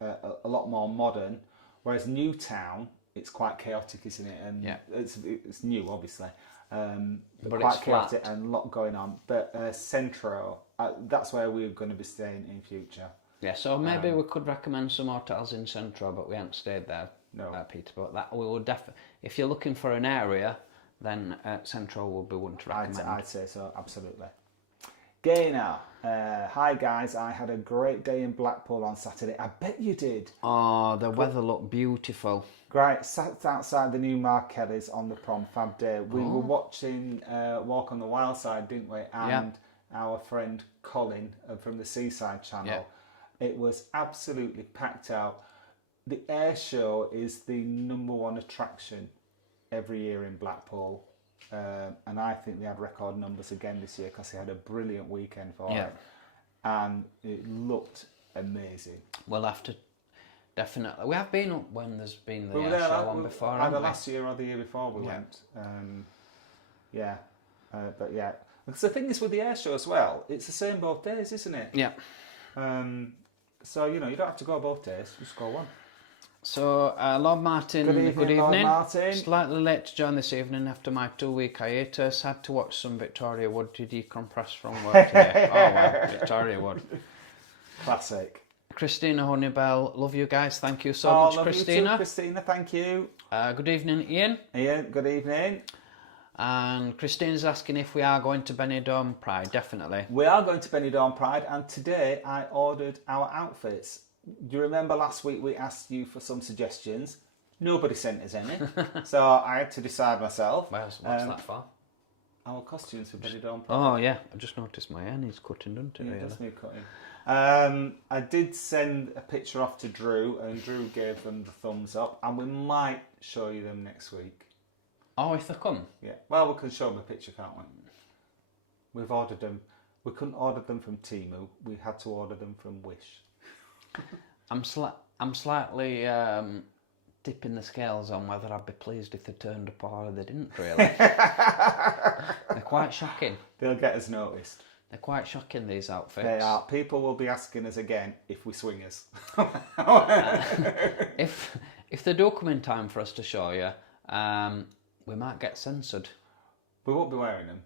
a lot more modern, whereas Newtown, it's quite chaotic, isn't it? And it's new, obviously. But quite chaotic and a lot going on. But Centro, that's where we're going to be staying in future. Yeah, so maybe we could recommend some hotels in Centro, but we haven't stayed there, Peter. But that we will definitely, if you're looking for an area, then Centro would be one to recommend. I'd say so, absolutely. Gaynor, hi guys, I had a great day in Blackpool on Saturday. I bet you did. Oh, the weather looked beautiful. Great, sat outside the new Markellis on the prom, fab day. We were watching Walk on the Wild Side, didn't we? And our friend Colin from the Seaside channel. Yeah. It was absolutely packed out. The air show is the #1 attraction every year in Blackpool. And I think they had record numbers again this year because they had a brilliant weekend for it. And it looked amazing. We'll have to definitely... We have been up when there's been the air show on before, either last year or the year before we went. But yeah. Because the thing is with the air show as well, it's the same both days, isn't it? Yeah. So, you don't have to go both days, just go one. So, Lord Martin, good evening. Lord Martin. Slightly late to join this evening after my 2-week hiatus. Had to watch some Victoria Wood to decompress from work today. Oh, wow, Victoria Wood. Classic. Christina Honeybell, love you guys. Thank you so much, love Christina. You too, Christina, thank you. Good evening, Ian. Ian, good evening. And Christina's asking if we are going to Benidorm Pride. Definitely. We are going to Benidorm Pride, and today I ordered our outfits. Do you remember last week we asked you for some suggestions? Nobody sent us any, so I had to decide myself. What's that for? Our costumes for Benidorm Pride. Oh yeah, I just noticed my hair needs cutting, doesn't it? Yeah, really? That's me cutting. I did send a picture off to Drew, and Drew gave them the thumbs up, and we might show you them next week. Oh, if they come? Yeah. Well, we can show them a picture, can't we? We've ordered them. We couldn't order them from Temu. We had to order them from Wish. I'm slightly tipping the scales on whether I'd be pleased if they turned up or they didn't, really. They're quite shocking. They'll get us noticed. They're quite shocking, these outfits. They are. People will be asking us again if we swing us. If they do come in time for us to show you, we might get censored. We won't be wearing them.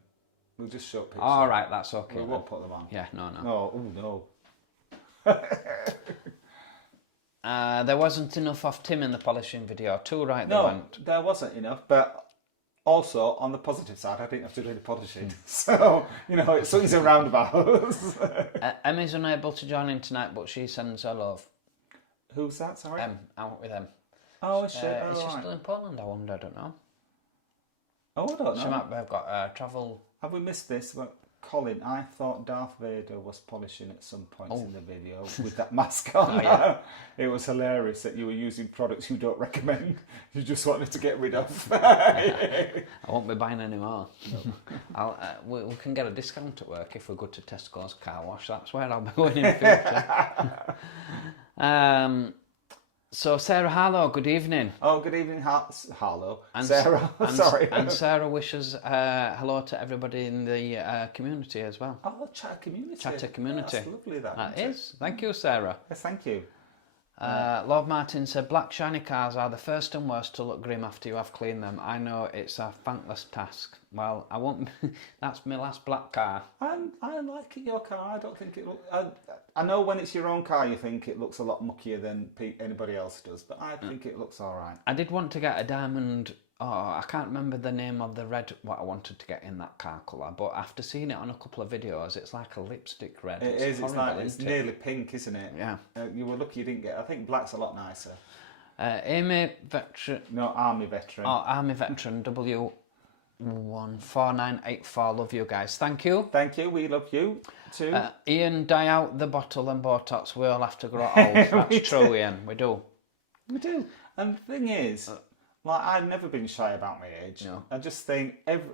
We'll just show pictures. All right, that's okay. We won't put them on. Yeah, no. No. There wasn't enough of Tim in the polishing video. Too right, there wasn't enough. But also, on the positive side, I didn't have to do the polishing. So, it swings and roundabouts. Emmy's unable to join in tonight, but she sends her love. Who's that, sorry? Out with Em. Oh, shit. Is she still in Poland, I wonder? I don't know. Oh, I don't know. She might have got travel... Have we missed this? But Colin, I thought Darth Vader was polishing at some points in the video with that mask on. Oh, yeah. It was hilarious that you were using products you don't recommend. You just wanted to get rid of. I won't be buying any more. No. We can get a discount at work if we go to Tesco's car wash. That's where I'll be going in future. So Sarah Harlow, good evening. Oh, good evening, Harlow. And Sarah, sorry. And Sarah wishes hello to everybody in the community as well. Oh, Chatter Community. Chatter Community. That's lovely, that is. Thank you, Sarah. Yes, thank you. Lord Martin said, black shiny cars are the first and worst to look grim after you have cleaned them. I know it's a thankless task. Well, I won't... That's my last black car. I like your car. I don't think it looks... I know when it's your own car you think it looks a lot muckier than anybody else does, but I think it looks all right. I did want to get a diamond... Oh, I can't remember the name of the red, what I wanted to get in that car colour, but after seeing it on a couple of videos, it's like a lipstick red. It's horrible, it's nearly pink, isn't it? Yeah. You were lucky you didn't get... I think black's a lot nicer. Amy Veteran... No, Army Veteran. Oh, Army Veteran, W14984, love you guys. Thank you. Thank you, we love you too. Ian, dye out the bottle and Botox, we all have to grow old. That's true, Ian, we do. We do. And the thing is... I've never been shy about my age. No. I just think I've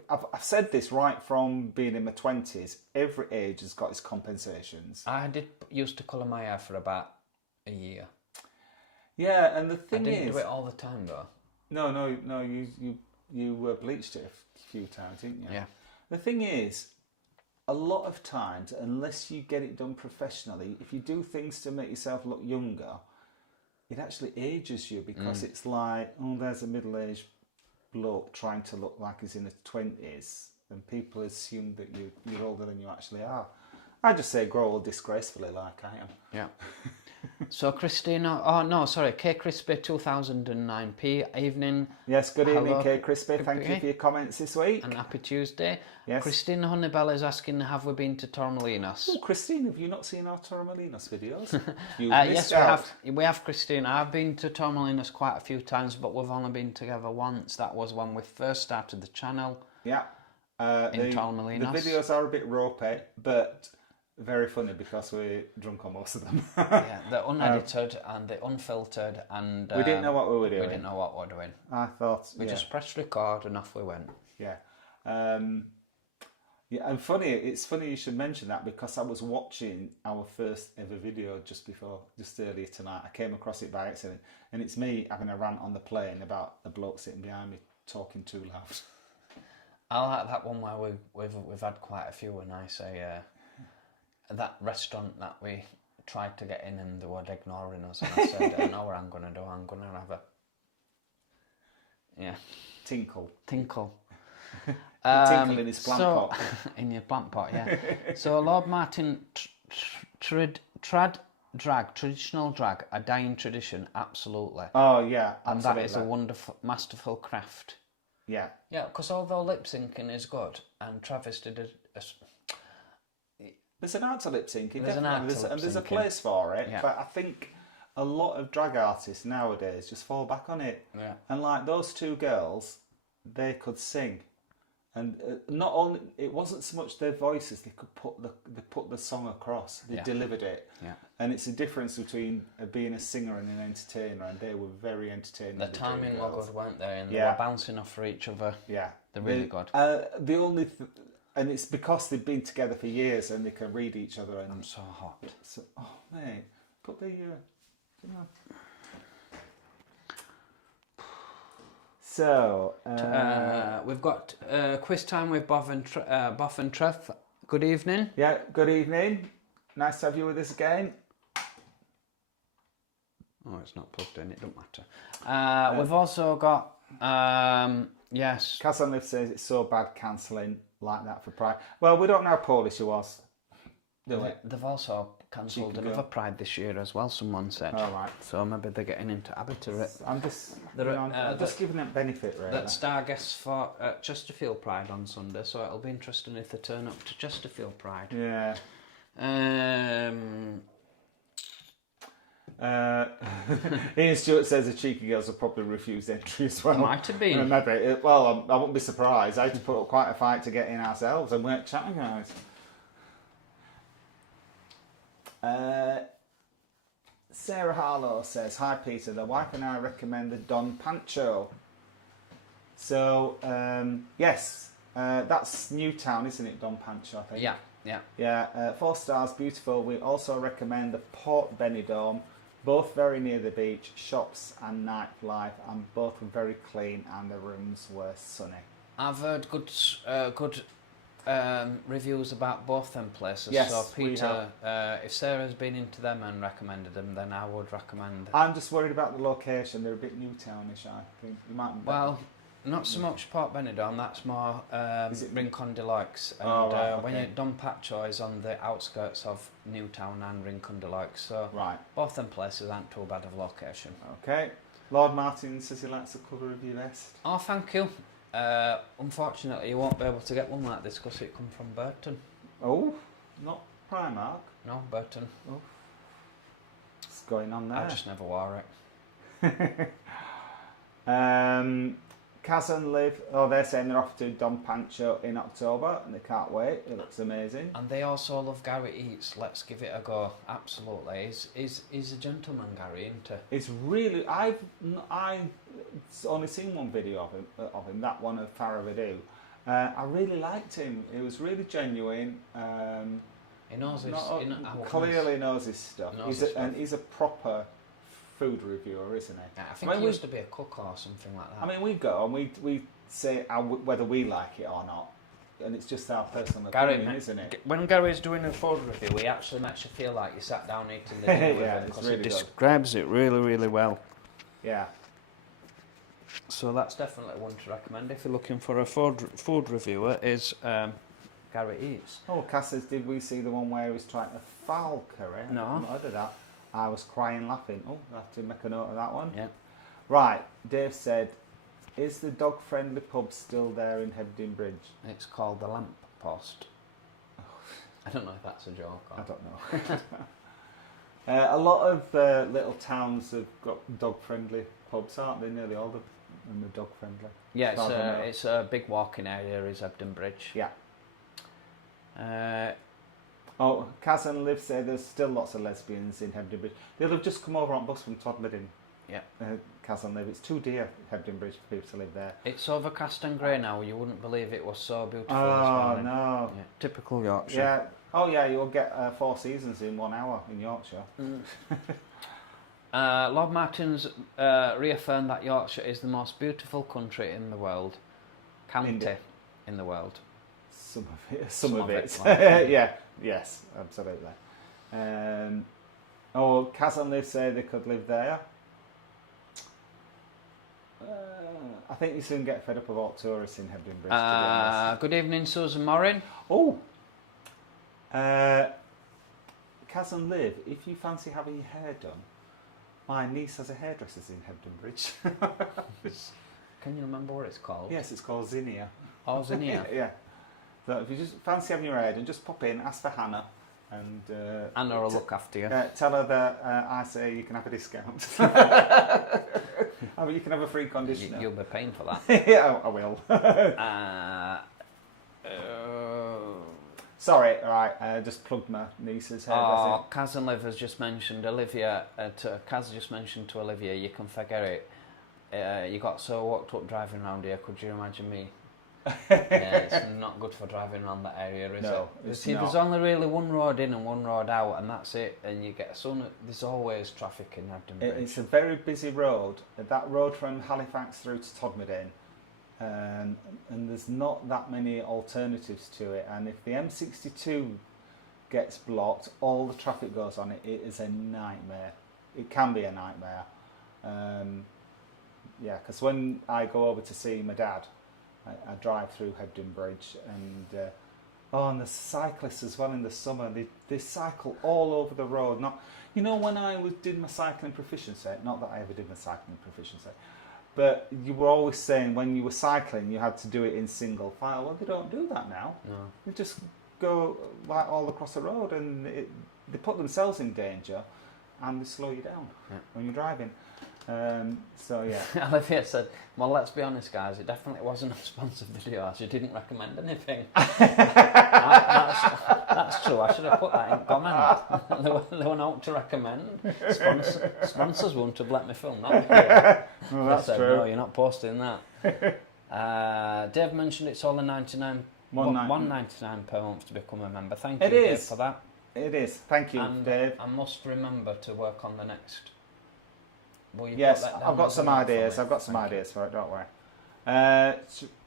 said this right from being in my 20s. Every age has got its compensations. I used to colour my hair for about a year. Yeah, and the thing is, I didn't do it all the time though. No. You bleached it a few times, didn't you? Yeah. The thing is, a lot of times, unless you get it done professionally, if you do things to make yourself look younger, it actually ages you because it's like, oh, there's a middle-aged bloke trying to look like he's in his 20s, and people assume that you're older than you actually are. I just say grow old disgracefully like I am. Yeah. So Christina, K Crispy 2009p evening. Yes, good evening, K Crispy. Thank you for your comments this week. And happy Tuesday. Yes. Christina Honeybell is asking, have we been to Torremolinos? Oh, Christine, have you not seen our Torremolinos videos? Yes, we have, Christina. I've been to Torremolinos quite a few times, but we've only been together once. That was when we first started the channel. Yeah. In Torremolinos. The videos are a bit ropey, but very funny because we're drunk on most of them. Yeah, they're unedited and they're unfiltered, and we didn't know what we were doing. We didn't know what we were doing. I thought we just pressed record and off we went. Yeah, yeah, and it's funny you should mention that because I was watching our first ever video just earlier tonight. I came across it by accident, and it's me having a rant on the plane about a bloke sitting behind me talking too loud. I like that one where we've had quite a few, and I say that restaurant that we tried to get in and they were ignoring us, and I said, I know what I'm going to do. I'm going to have a tinkle. Tinkle in his plant pot. In your plant pot, yeah. So Lord Martin, traditional drag, a dying tradition, absolutely. Oh yeah, absolutely. And that is a wonderful, masterful craft. Yeah. Yeah, because although lip syncing is good, and Travis did there's an art to lip syncing, and there's a place for it. Yeah. But I think a lot of drag artists nowadays just fall back on it. Yeah. And like those two girls, they could sing, and not only it wasn't so much their voices; they could put the song across. They delivered it. Yeah. And it's a difference between being a singer and an entertainer, and they were very entertaining. The timing were good, weren't they? And they Yeah. were bouncing off for each other. Yeah. They're really good. The only and it's because they've been together for years and they can read each other. And I'm so hot. So, oh mate, put the So we've got quiz time with Boff and Trev. Good evening. Yeah, good evening. Nice to have you with us again. Oh, it's not plugged in. It don't matter. We've also got yes. Casanliv says it's so bad cancelling like that for Pride. Well, we don't know how Polish it was. Do we? They've also cancelled another Pride this year as well, someone said. Oh, right. So maybe they're getting into habit of it. I'm just giving them benefit, really. That's star guests for Chesterfield Pride on Sunday, so it'll be interesting if they turn up to Chesterfield Pride. Yeah. Ian Stewart says the cheeky girls have probably refused entry as well. Might have been. Maybe. Well, I wouldn't be surprised. I had to put up quite a fight to get in ourselves, and we're chatting, guys. Sarah Harlow says, "Hi Peter, the wife and I recommend the Don Pancho." So yes, that's Newtown, isn't it? Don Pancho, I think. Yeah. Yeah, 4 stars, beautiful. We also recommend the Port Benidorm, both very near the beach, shops and nightlife, and both were very clean, and the rooms were sunny. I've heard good reviews about both them places. Yes, so Peter, if Sarah's been into them and recommended them, then I would recommend. I'm just worried about the location. They're a bit Newtownish, I think. You might. Well, not so much Port Benidorm. That's more Rincon de Leix. And right, okay. when Don Pacho is on the outskirts of Newtown and Rincon de Leix, so right. Both them places aren't too bad of location. Okay. Lord Martin says he likes the colour of your vest. Oh, thank you. Unfortunately, you won't be able to get one like this because it comes from Burton. Oh, not Primark. No, Burton. Oh. What's going on there? I just never wore it. Kaz and Liv, they're saying they're off to Don Pancho in October and they can't wait. It looks amazing. And they also love Gary Eats. Let's give it a go. Absolutely. He's a gentleman, Gary, isn't he? It's really. I've only seen one video of him. That one of Farah Vidu. I really liked him. It was really genuine. He knows his. Clearly knows his stuff. He's a proper food reviewer, isn't he? Yeah, I think he used to be a cook or something like that. I mean, we go and we say whether we like it or not. and it's just our personal opinion, isn't it? When Gary's doing a food review, he actually makes you feel like you sat down eating the dinner with him, because he describes it really, really well. Yeah. So that's definitely one to recommend if you're looking for a food reviewer. Is Gary Eats. Oh, Cass says, did we see the one where he was trying to foul curry? No. I've not heard of that. I was crying laughing. Oh, I have to make a note of that one. Yeah. Right, Dave said, is the dog-friendly pub still there in Hebden Bridge? It's called the Lamp Post. I don't know if that's a joke or... I don't know. A lot of little towns have got dog-friendly pubs, aren't they? Nearly all of them are dog-friendly. Yeah, it's a big walking area, is Hebden Bridge. Yeah. Kaz and Liv say there's still lots of lesbians in Hebden Bridge. They'll have just come over on bus from Todmorden. Yeah. Kaz and Liv. It's too dear, Hebden Bridge, for people to live there. It's overcast and grey now. You wouldn't believe it was so beautiful this morning. No. Yeah. Typical Yorkshire. Yeah. Oh, yeah, you'll get 4 seasons in 1 hour in Yorkshire. Lord Martin's reaffirmed that Yorkshire is the most beautiful country in the world. County in the world. Some of it. Like, yeah, yes, absolutely. Kaz and Liv say they could live there. I think you soon get fed up of all tourists in Hebden Bridge, to be honest. Good evening, Susan Morin. Oh! Kaz and Liv, if you fancy having your hair done, my niece has a hairdresser's in Hebden Bridge. Can you remember what it's called? Yes, it's called Zinnia. Oh, Zinnia. Yeah. So if you just fancy having your hair done, just pop in, ask for Hannah, and Anna will look after you. Tell her that I say you can have a discount. I mean, you can have a free conditioner. You'll be paying for that. Yeah, I will. Sorry, right, just plugged my niece's hairdressing. Kaz and Liv has just mentioned Olivia. Kaz just mentioned to Olivia, you can forget it. You got so worked up driving around here, could you imagine me? Yeah, it's not good for driving around that area, is it? See, there's only really one road in and one road out, and that's it. And you get there's always traffic in Hebden Bridge. It's a very busy road. That road from Halifax through to Todmorden, and there's not that many alternatives to it. And if the M62 gets blocked, all the traffic goes on it. It is a nightmare. It can be a nightmare. Yeah, because when I go over to see my dad, I drive through Hebden Bridge, and the cyclists as well in the summer, they cycle all over the road. When I did my cycling proficiency, not that I ever did my cycling proficiency, but you were always saying when you were cycling you had to do it in single file. Well, they don't do that now. No. They just go like all across the road, and they put themselves in danger, and they slow you down when you're driving. So yeah. Olivia said, well, let's be honest, guys, it definitely wasn't a sponsored video as you didn't recommend anything. That's true, I should have put that in comment. They were not to recommend. Sponsors wouldn't have let me film that. Well, that's said, true. No, you're not posting that. Dave mentioned it's all a $1.99 per month to become a member. Thank you, Dave, for that. It is. Thank you, Dave. I must remember to work on the next... Yes, I've got some ideas. I've got some ideas for it, don't worry.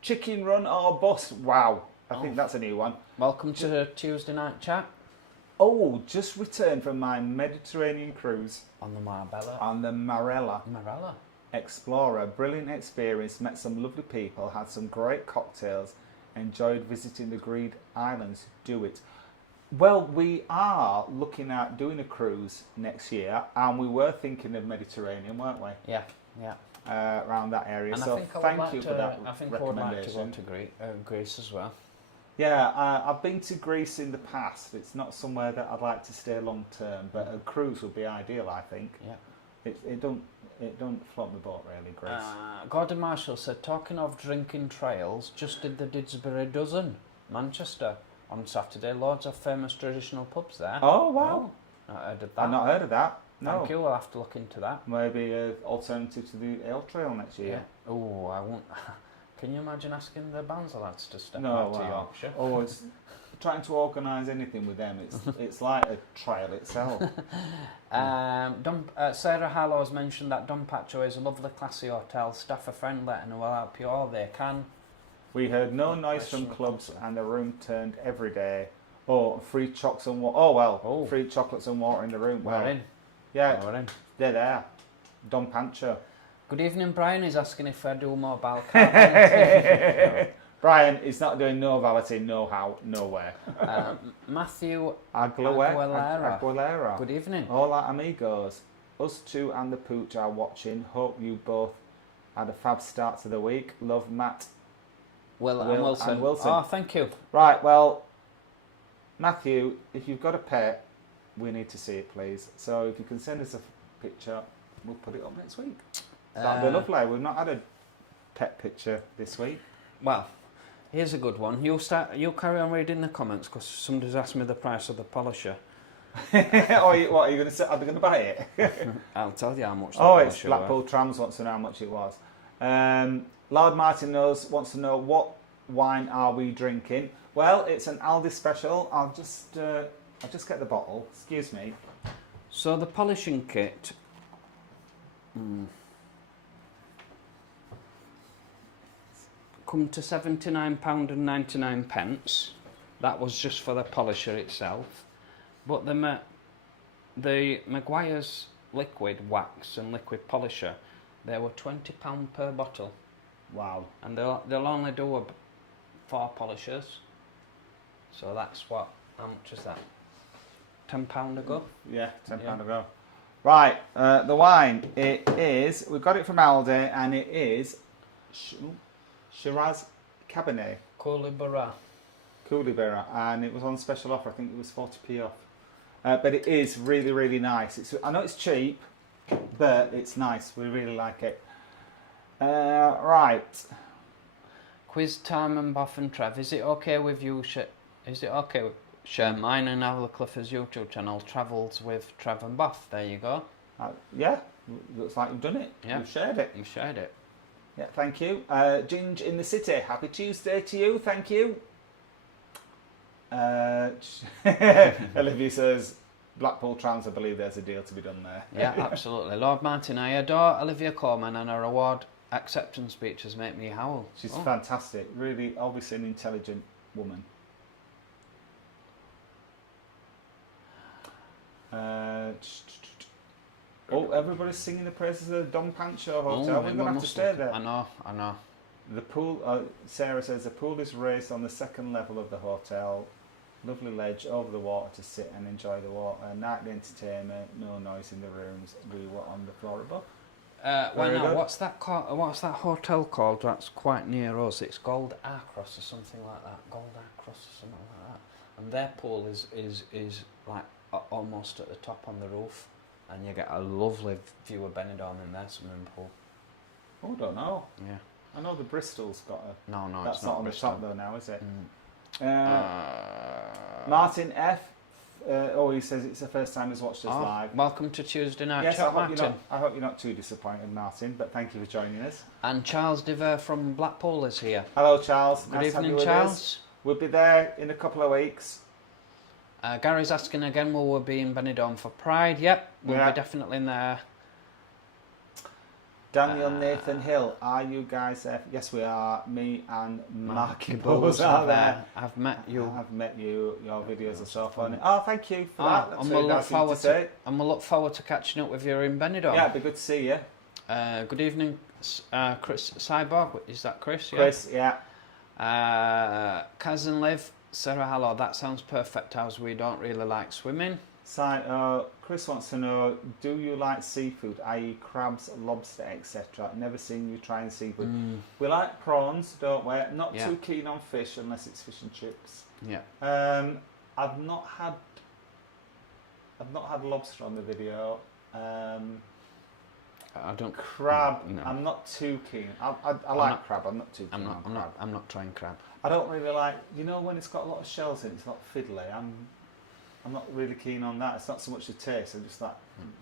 Chicken run or bus? Wow, I think that's a new one. Welcome to Tuesday night chat. Oh, just returned from my Mediterranean cruise. On the Marbella. On the Marella. Marella. Explorer, brilliant experience, met some lovely people, had some great cocktails, enjoyed visiting the Greek Islands. Do it. Well, we are looking at doing a cruise next year, and we were thinking of Mediterranean, weren't we? Yeah. Around that area. And so thank you for that recommendation. I think I would like to go to Greece as well. Yeah, I've been to Greece in the past. It's not somewhere that I'd like to stay long term, but a cruise would be ideal, I think. Yeah. It don't float my boat really, Greece. Gordon Marshall said, talking of drinking trails, just did the Didsbury Dozen, Manchester. On Saturday, loads of famous traditional pubs there. Oh, wow. Oh, not heard of that. I've not heard of that. No. Thank you, we'll have to look into that. Maybe an alternative to the Ale Trail next year. Yeah. Oh, I won't. Can you imagine asking the Banzer lads to step out to Yorkshire? Oh, it's trying to organise anything with them. It's like a trial itself. Sarah Harlow's mentioned that Don Pacho is a lovely, classy hotel. Staff are friendly and will help you all they can. We heard no noise from clubs and the room turned every day. Oh, free chocolates and water. Oh, well, free chocolates and water in the room. We're in. Yeah, we're in. They're there. Don Pancho. Good evening, Brian. He's asking if I do mobile car. Brian is not doing no valeting, no how, nowhere. Matthew Aguilera. Good evening. Hola, amigos. Us two and the pooch are watching. Hope you both had a fab start to the week. Love, Matt. Will and Wilson. Oh, thank you. Right, well, Matthew, if you've got a pet, we need to see it, please. So if you can send us a picture, we'll put it up next week. That'd be lovely. We've not had a pet picture this week. Well, here's a good one. You'll carry on reading the comments because somebody's asked me the price of the polisher. What are you going to say? Are they going to buy it? I'll tell you how much. It's Blackpool Trams wants to know how much it was. Lord Martin wants to know what wine are we drinking. Well, it's an Aldi special. I'll just get the bottle. Excuse me. So the polishing kit. Come to £79.99. That was just for the polisher itself. But the Maguire's liquid wax and liquid polisher, they were £20 per bottle. Wow. And they'll only do 4 polishers. So that's what, how much is that? £10 a go? Yeah, £10 a go. Right, the wine, we've got it from Aldi, and it is Shiraz Cabernet. Coulibaira, and it was on special offer. I think it was 40p off. But it is really, really nice. I know it's cheap, but it's nice. We really like it. Right. Quiz time and Buff and Trev. Is it okay with you? Is it okay with share mine and Avlacliffe's YouTube channel, Travels with Trev and Buff? There you go. Yeah, looks like you've done it. Yeah. You've shared it. Yeah, thank you. Ginge in the City. Happy Tuesday to you. Thank you. Olivia says, Blackpool Trams, I believe there's a deal to be done there. Yeah, absolutely. Lord Martin, I adore Olivia Coleman and her award acceptance speeches make me howl. She's fantastic. Really, obviously an intelligent woman. Everybody's singing the praises of the Don Pancho Hotel. We're going to have to stay there. I know. The pool, Sarah says, the pool is raised on the second level of the hotel. Lovely ledge over the water to sit and enjoy the water. Nightly entertainment, no noise in the rooms. We were on the floor above. What's that called? What's that hotel called? That's quite near us. It's Gold Across or something like that. Gold Across or something like that. And their pool is like almost at the top on the roof, and you get a lovely view of Benidorm in their swimming pool. Oh, I don't know. Yeah. I know the Bristol's got a... No, that's it's not on Bristol. The top though now, is it? Martin F. He says it's the first time he's watched us live. Welcome to Tuesday Night Yes, Chat, Martin. I hope you're not too disappointed, Martin, but thank you for joining us. And Charles Dever from Blackpool is here. Hello, Charles. Good evening, Charles. We'll be there in a couple of weeks. Gary's asking again, will we be in Benidorm for Pride? Yep, we'll be definitely in there. Daniel Nathan Hill, are you guys there? Yes, we are. Me and Marky Bose are there. I've met you. I've met you. Your videos are so funny. Oh, thank you for that. That's and we'll look forward to catching up with you in Benidorm. Yeah, it'd be good to see you. Good evening, Chris Cyborg. Is that Chris? Chris, yeah. Kaz and Liv, Sarah, hello. That sounds perfect, as we don't really like swimming. Chris wants to know, do you like seafood, i.e. crabs, lobster, etc.? Never seen you trying seafood. We like prawns, don't we? Not too keen on fish unless it's fish and chips. Yeah. I've not had lobster on the video. I don't crab. No. I'm not too keen. I like crab. I'm not too keen. I'm not trying crab. I don't really like. When it's got a lot of shells in it, it's not fiddly. I'm not really keen on that. It's not so much the taste. I'm just like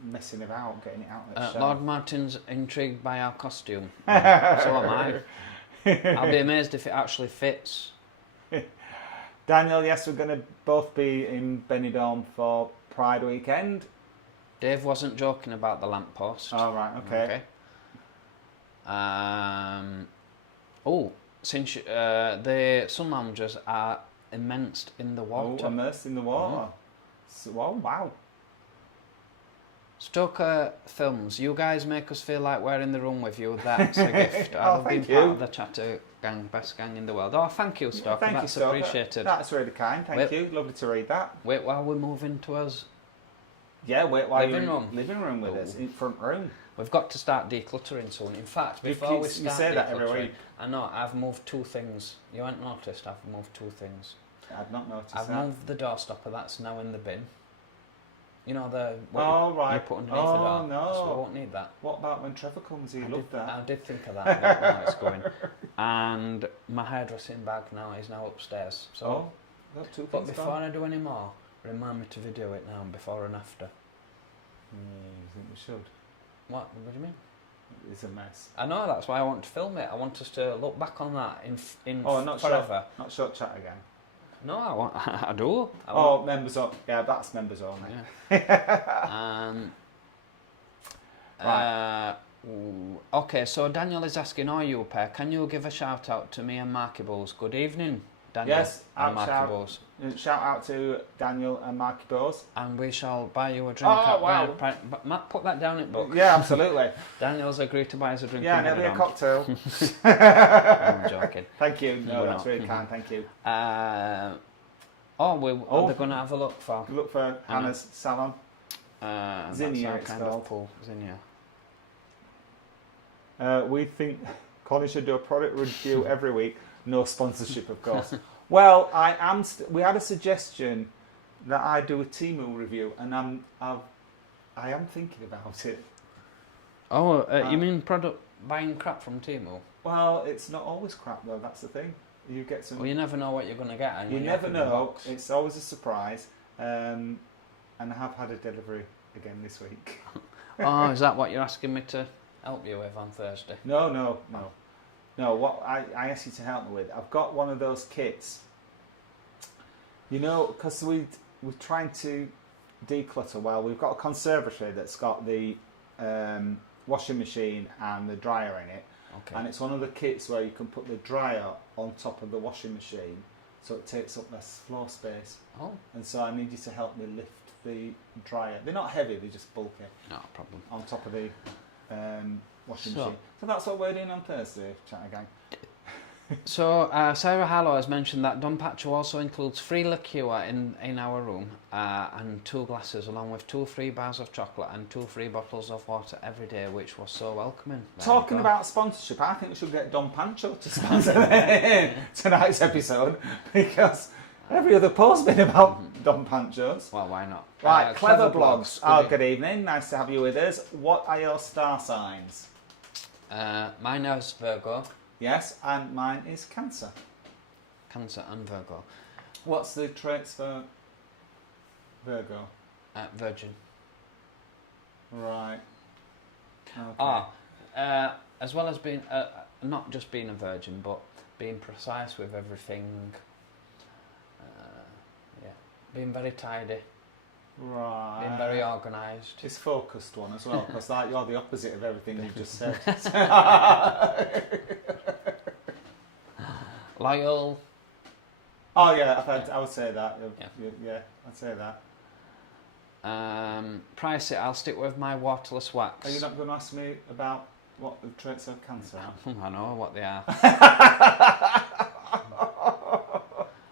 messing about, getting it out of the shell. Lord Martin's intrigued by our costume. So am I. I'll be amazed if it actually fits. Daniel, yes, we're going to both be in Benidorm for Pride weekend. Dave wasn't joking about the lamppost. Oh, right, okay. since the sun loungers are immersed in the water. Oh, immersed in the water. So, wow. Stoker Films, you guys make us feel like we're in the room with you. That's a gift. I love being part of the Chatter Gang, best gang in the world. Oh, thank you, Stoker. Thank That's you, Stoker. appreciated. That's really kind. Thank you. Lovely to read that. Wait while we're moving to us. Yeah, wait while living room. Living room with us, in front room. We've got to start decluttering soon. In fact, before we start you say that every week. I know, I've moved 2 things. You haven't noticed, I've moved 2 things. I've not noticed I've that. moved the doorstopper, that's now in the bin. You know right. you put underneath the door. No. So we won't need that. What about when Trevor comes? He loved that. I did think of that, but now it's going. And my hairdressing bag is now upstairs. So, got 2 but things before gone. I do any more, remind me to video it now, before and after. You think we should? What do you mean? It's a mess. I know, that's why I want to film it. I want us to look back on that in not forever. Not short chat again. No, I do. Members only. Yeah, that's members only. Yeah. Okay, so Daniel is asking, are you a pair? Can you give a shout out to me and Marky Bulls? Good evening, Daniel. Yes, and Marky Bulls. Shout out to Daniel and Marky Bulls. And we shall buy you a drink. But Matt, put that down in book. Yeah, absolutely. Daniel's agreed to buy us a drink. Yeah, and it'll be a cocktail. I'm joking. Thank you. No, that's really kind. Thank you. They're going to have a look for. Look for Hannah's salon. Zinnia, it's kind of pool. Zinnia. We think Colin should do a product review every week. No sponsorship, of course. Well, we had a suggestion that I do a Temu review, and I am thinking about it. Oh, you mean buying crap from Temu? Well, it's not always crap though. That's the thing. You get some. Well, you never know what you're going to get. You never know. It's always a surprise. And I have had a delivery again this week. Oh, is that what you're asking me to help you with on Thursday? No. What I asked you to help me with, I've got one of those kits. You know, because we're trying to declutter. Well, we've got a conservatory that's got the washing machine and the dryer in it. Okay. And it's one of the kits where you can put the dryer on top of the washing machine, so it takes up less floor space. Oh. And so I need you to help me lift the dryer. They're not heavy, they're just bulky. No problem. On top of the washing machine. So that's what we're doing on Thursday, Chatter Gang. So Sarah Harlow has mentioned that Don Pacho also includes free liqueur in our room and 2 glasses, along with 2 free bars of chocolate and 2 free bottles of water every day, which was so welcoming. Talking about sponsorship, I think we should get Don Pancho to sponsor tonight's episode, because every other post's been about Don Pancho's. Well, why not? Right, Clever Blogs. Good evening. Nice to have you with us. What are your star signs? Mine is Virgo. Yes, and mine is Cancer. Cancer and Virgo. What's the traits for Virgo? Virgin. Right. Okay. As well as being, not just being a virgin, but being precise with everything. Being very tidy. Right. Being very organised. It's focused one as well, because you're the opposite of everything you've just said. Loyal. Oh yeah, I would say that. Yeah, I'd say that. Price it, I'll stick with my waterless wax. Are you not going to ask me about what the traits of Cancer are? I know what they are.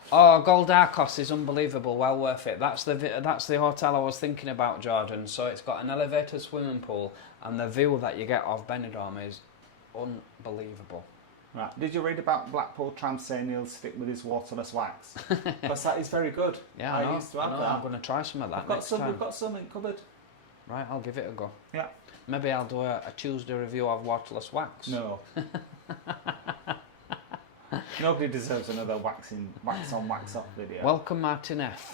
Oh, Gold Arcos is unbelievable, well worth it. That's the hotel I was thinking about, Jordan. So it's got an elevated swimming pool, and the view that you get of Benidorm is unbelievable. Right. Did you read about Blackpool tram saying he'll stick with his waterless wax? Because that is very good. Yeah, I used to have that. I'm going to try some of that next time. We've got some in cupboard. Right, I'll give it a go. Yeah. Maybe I'll do a Tuesday review of waterless wax. No. Nobody deserves another wax on, wax off video. Welcome, Martin F.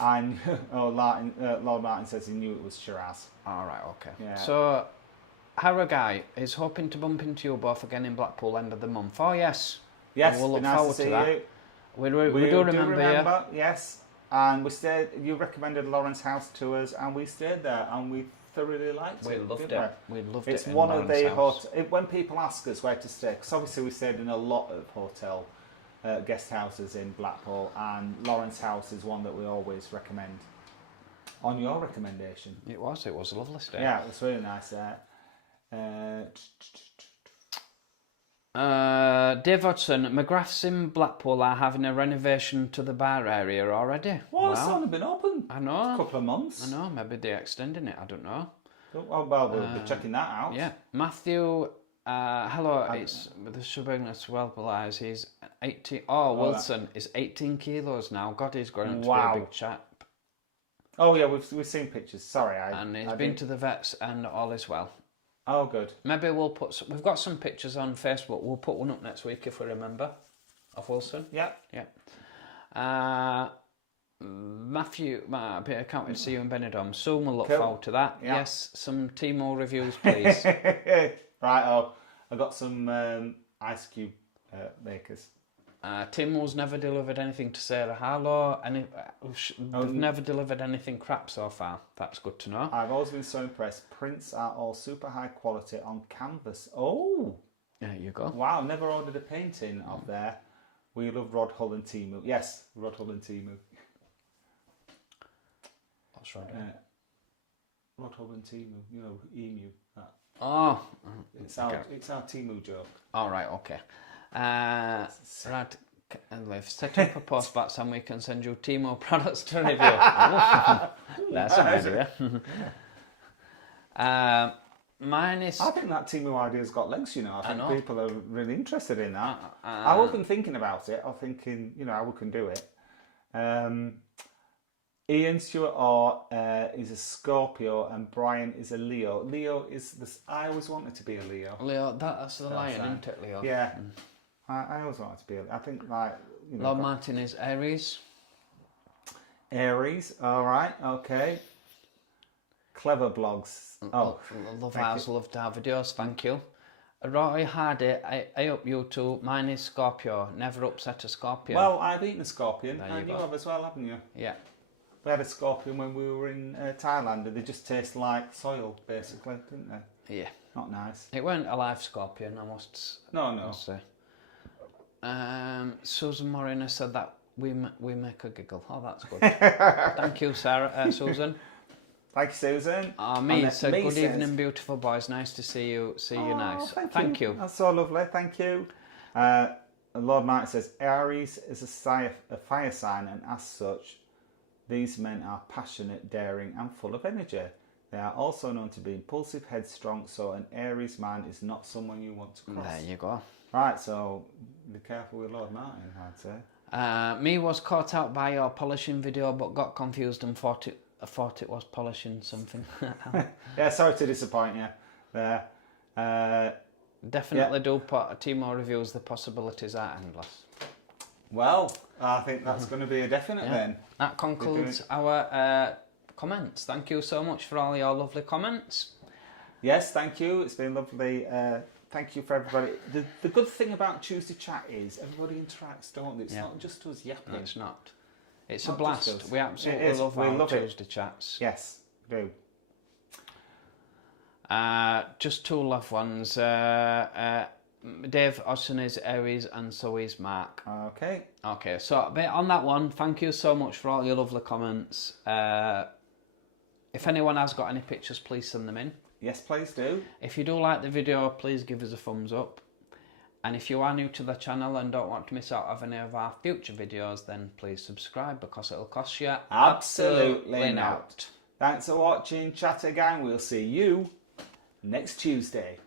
Lord Martin says he knew it was Shiraz. All right, okay. Yeah. So, Harrogate is hoping to bump into you both again in Blackpool end of the month. Oh, yes. Yes, we'll look nice forward to that. We do remember you. Yes. And we stayed. You recommended Lawrence House to us, and we stayed there, and we thoroughly liked it. We loved it. It's one of the hotels. When people ask us where to stay, because obviously we stayed in a lot of hotel guest houses in Blackpool, and Lawrence House is one that we always recommend. On your recommendation. It was a lovely stay. Yeah, it was really nice there. Dave Hodgson, McGrath's in Blackpool are having a renovation to the bar area already. Well, it's only been open. I know. A couple of months. I know, maybe they're extending it, I don't know. Well, we'll be checking that out. Yeah. Matthew, hello, it's the Subignas well-belized. He's 18. Oh, Wilson is 18 kilos now. God, he's grown to be a big chap. Oh, yeah, we've seen pictures. Sorry, and he's been to the vets and all is well. Oh, good. Maybe we'll put we've got some pictures on Facebook. We'll put one up next week if we remember, of Wilson. Yeah. Yeah. Matthew, I can't wait to see you in Benidorm. Soon we'll look forward to that. Yeah. Yes, some Timo reviews, please. Right, I got some ice cube makers. Timo's never delivered anything to Sarah Harlow. They've never delivered anything crap so far. That's good to know. I've always been so impressed. Prints are all super high quality on canvas. Oh! There you go. Wow, never ordered a painting of there. We love Rod Hull and Timo. Yes, Rod Hull and Timo. What's Rod? Rod Hull and Timo. You know, emu. That. Oh. It's our Timo joke. All right, okay. Right, we've set up a post box and we can send you Timo products to review. That's an idea. Mine is... I think that Timo idea's got legs, you know. I think people are really interested in that. I wasn't thinking about it. I was thinking, you know, how we can do it. Ian Stewart Orr is a Scorpio and Brian is a Leo. Leo is this. I always wanted to be a Leo. Leo, that's the lion, isn't it, Leo? Yeah. I always wanted to be. I think like you know. Lord Martin is Aries. Aries. All right. Okay. Clever blogs. Oh, love ours. Loved our videos. Thank you. Roy Hardy. I hope you too. Mine is Scorpio. Never upset a scorpion. Well, I've eaten a scorpion, and you have as well, haven't you? Yeah. We had a scorpion when we were in Thailand, and they just taste like soil, basically, didn't they? Yeah. Not nice. It weren't a live scorpion, I must. No. Say. Susan Morena said that we make her giggle. Oh, that's good. Thank you, Sarah. Susan. Thank you, Susan. Me said, good evening, beautiful boys. Nice to see you. See you nice. Thank you. That's so lovely. Thank you. Lord Martin says, Aries is a fire sign, and as such, these men are passionate, daring, and full of energy. They are also known to be impulsive, headstrong, so an Aries man is not someone you want to cross. There you go. Right, so be careful with Lord Martin, I'd say. Me was caught out by your polishing video, but got confused and thought it was polishing something. Yeah, sorry to disappoint you there. Definitely do put a Timo reviews. The possibilities are endless. Well, I think that's going to be a definite then. That concludes our comments. Thank you so much for all your lovely comments. Yes, thank you. It's been lovely. Thank you for everybody. The good thing about Tuesday Chat is everybody interacts, don't they? It's not just us yapping. No, it's not. It's a blast. We absolutely love our Tuesday Chats. Yes, we do. Just two loved ones. Dave Austin is Aries and so is Mark. Okay, so a bit on that one. Thank you so much for all your lovely comments. If anyone has got any pictures, please send them in. Yes, please do. If you do like the video, please give us a thumbs up. And if you are new to the channel and don't want to miss out on any of our future videos, then please subscribe because it'll cost you absolutely not. Thanks for watching Chat Again. We'll see you next Tuesday.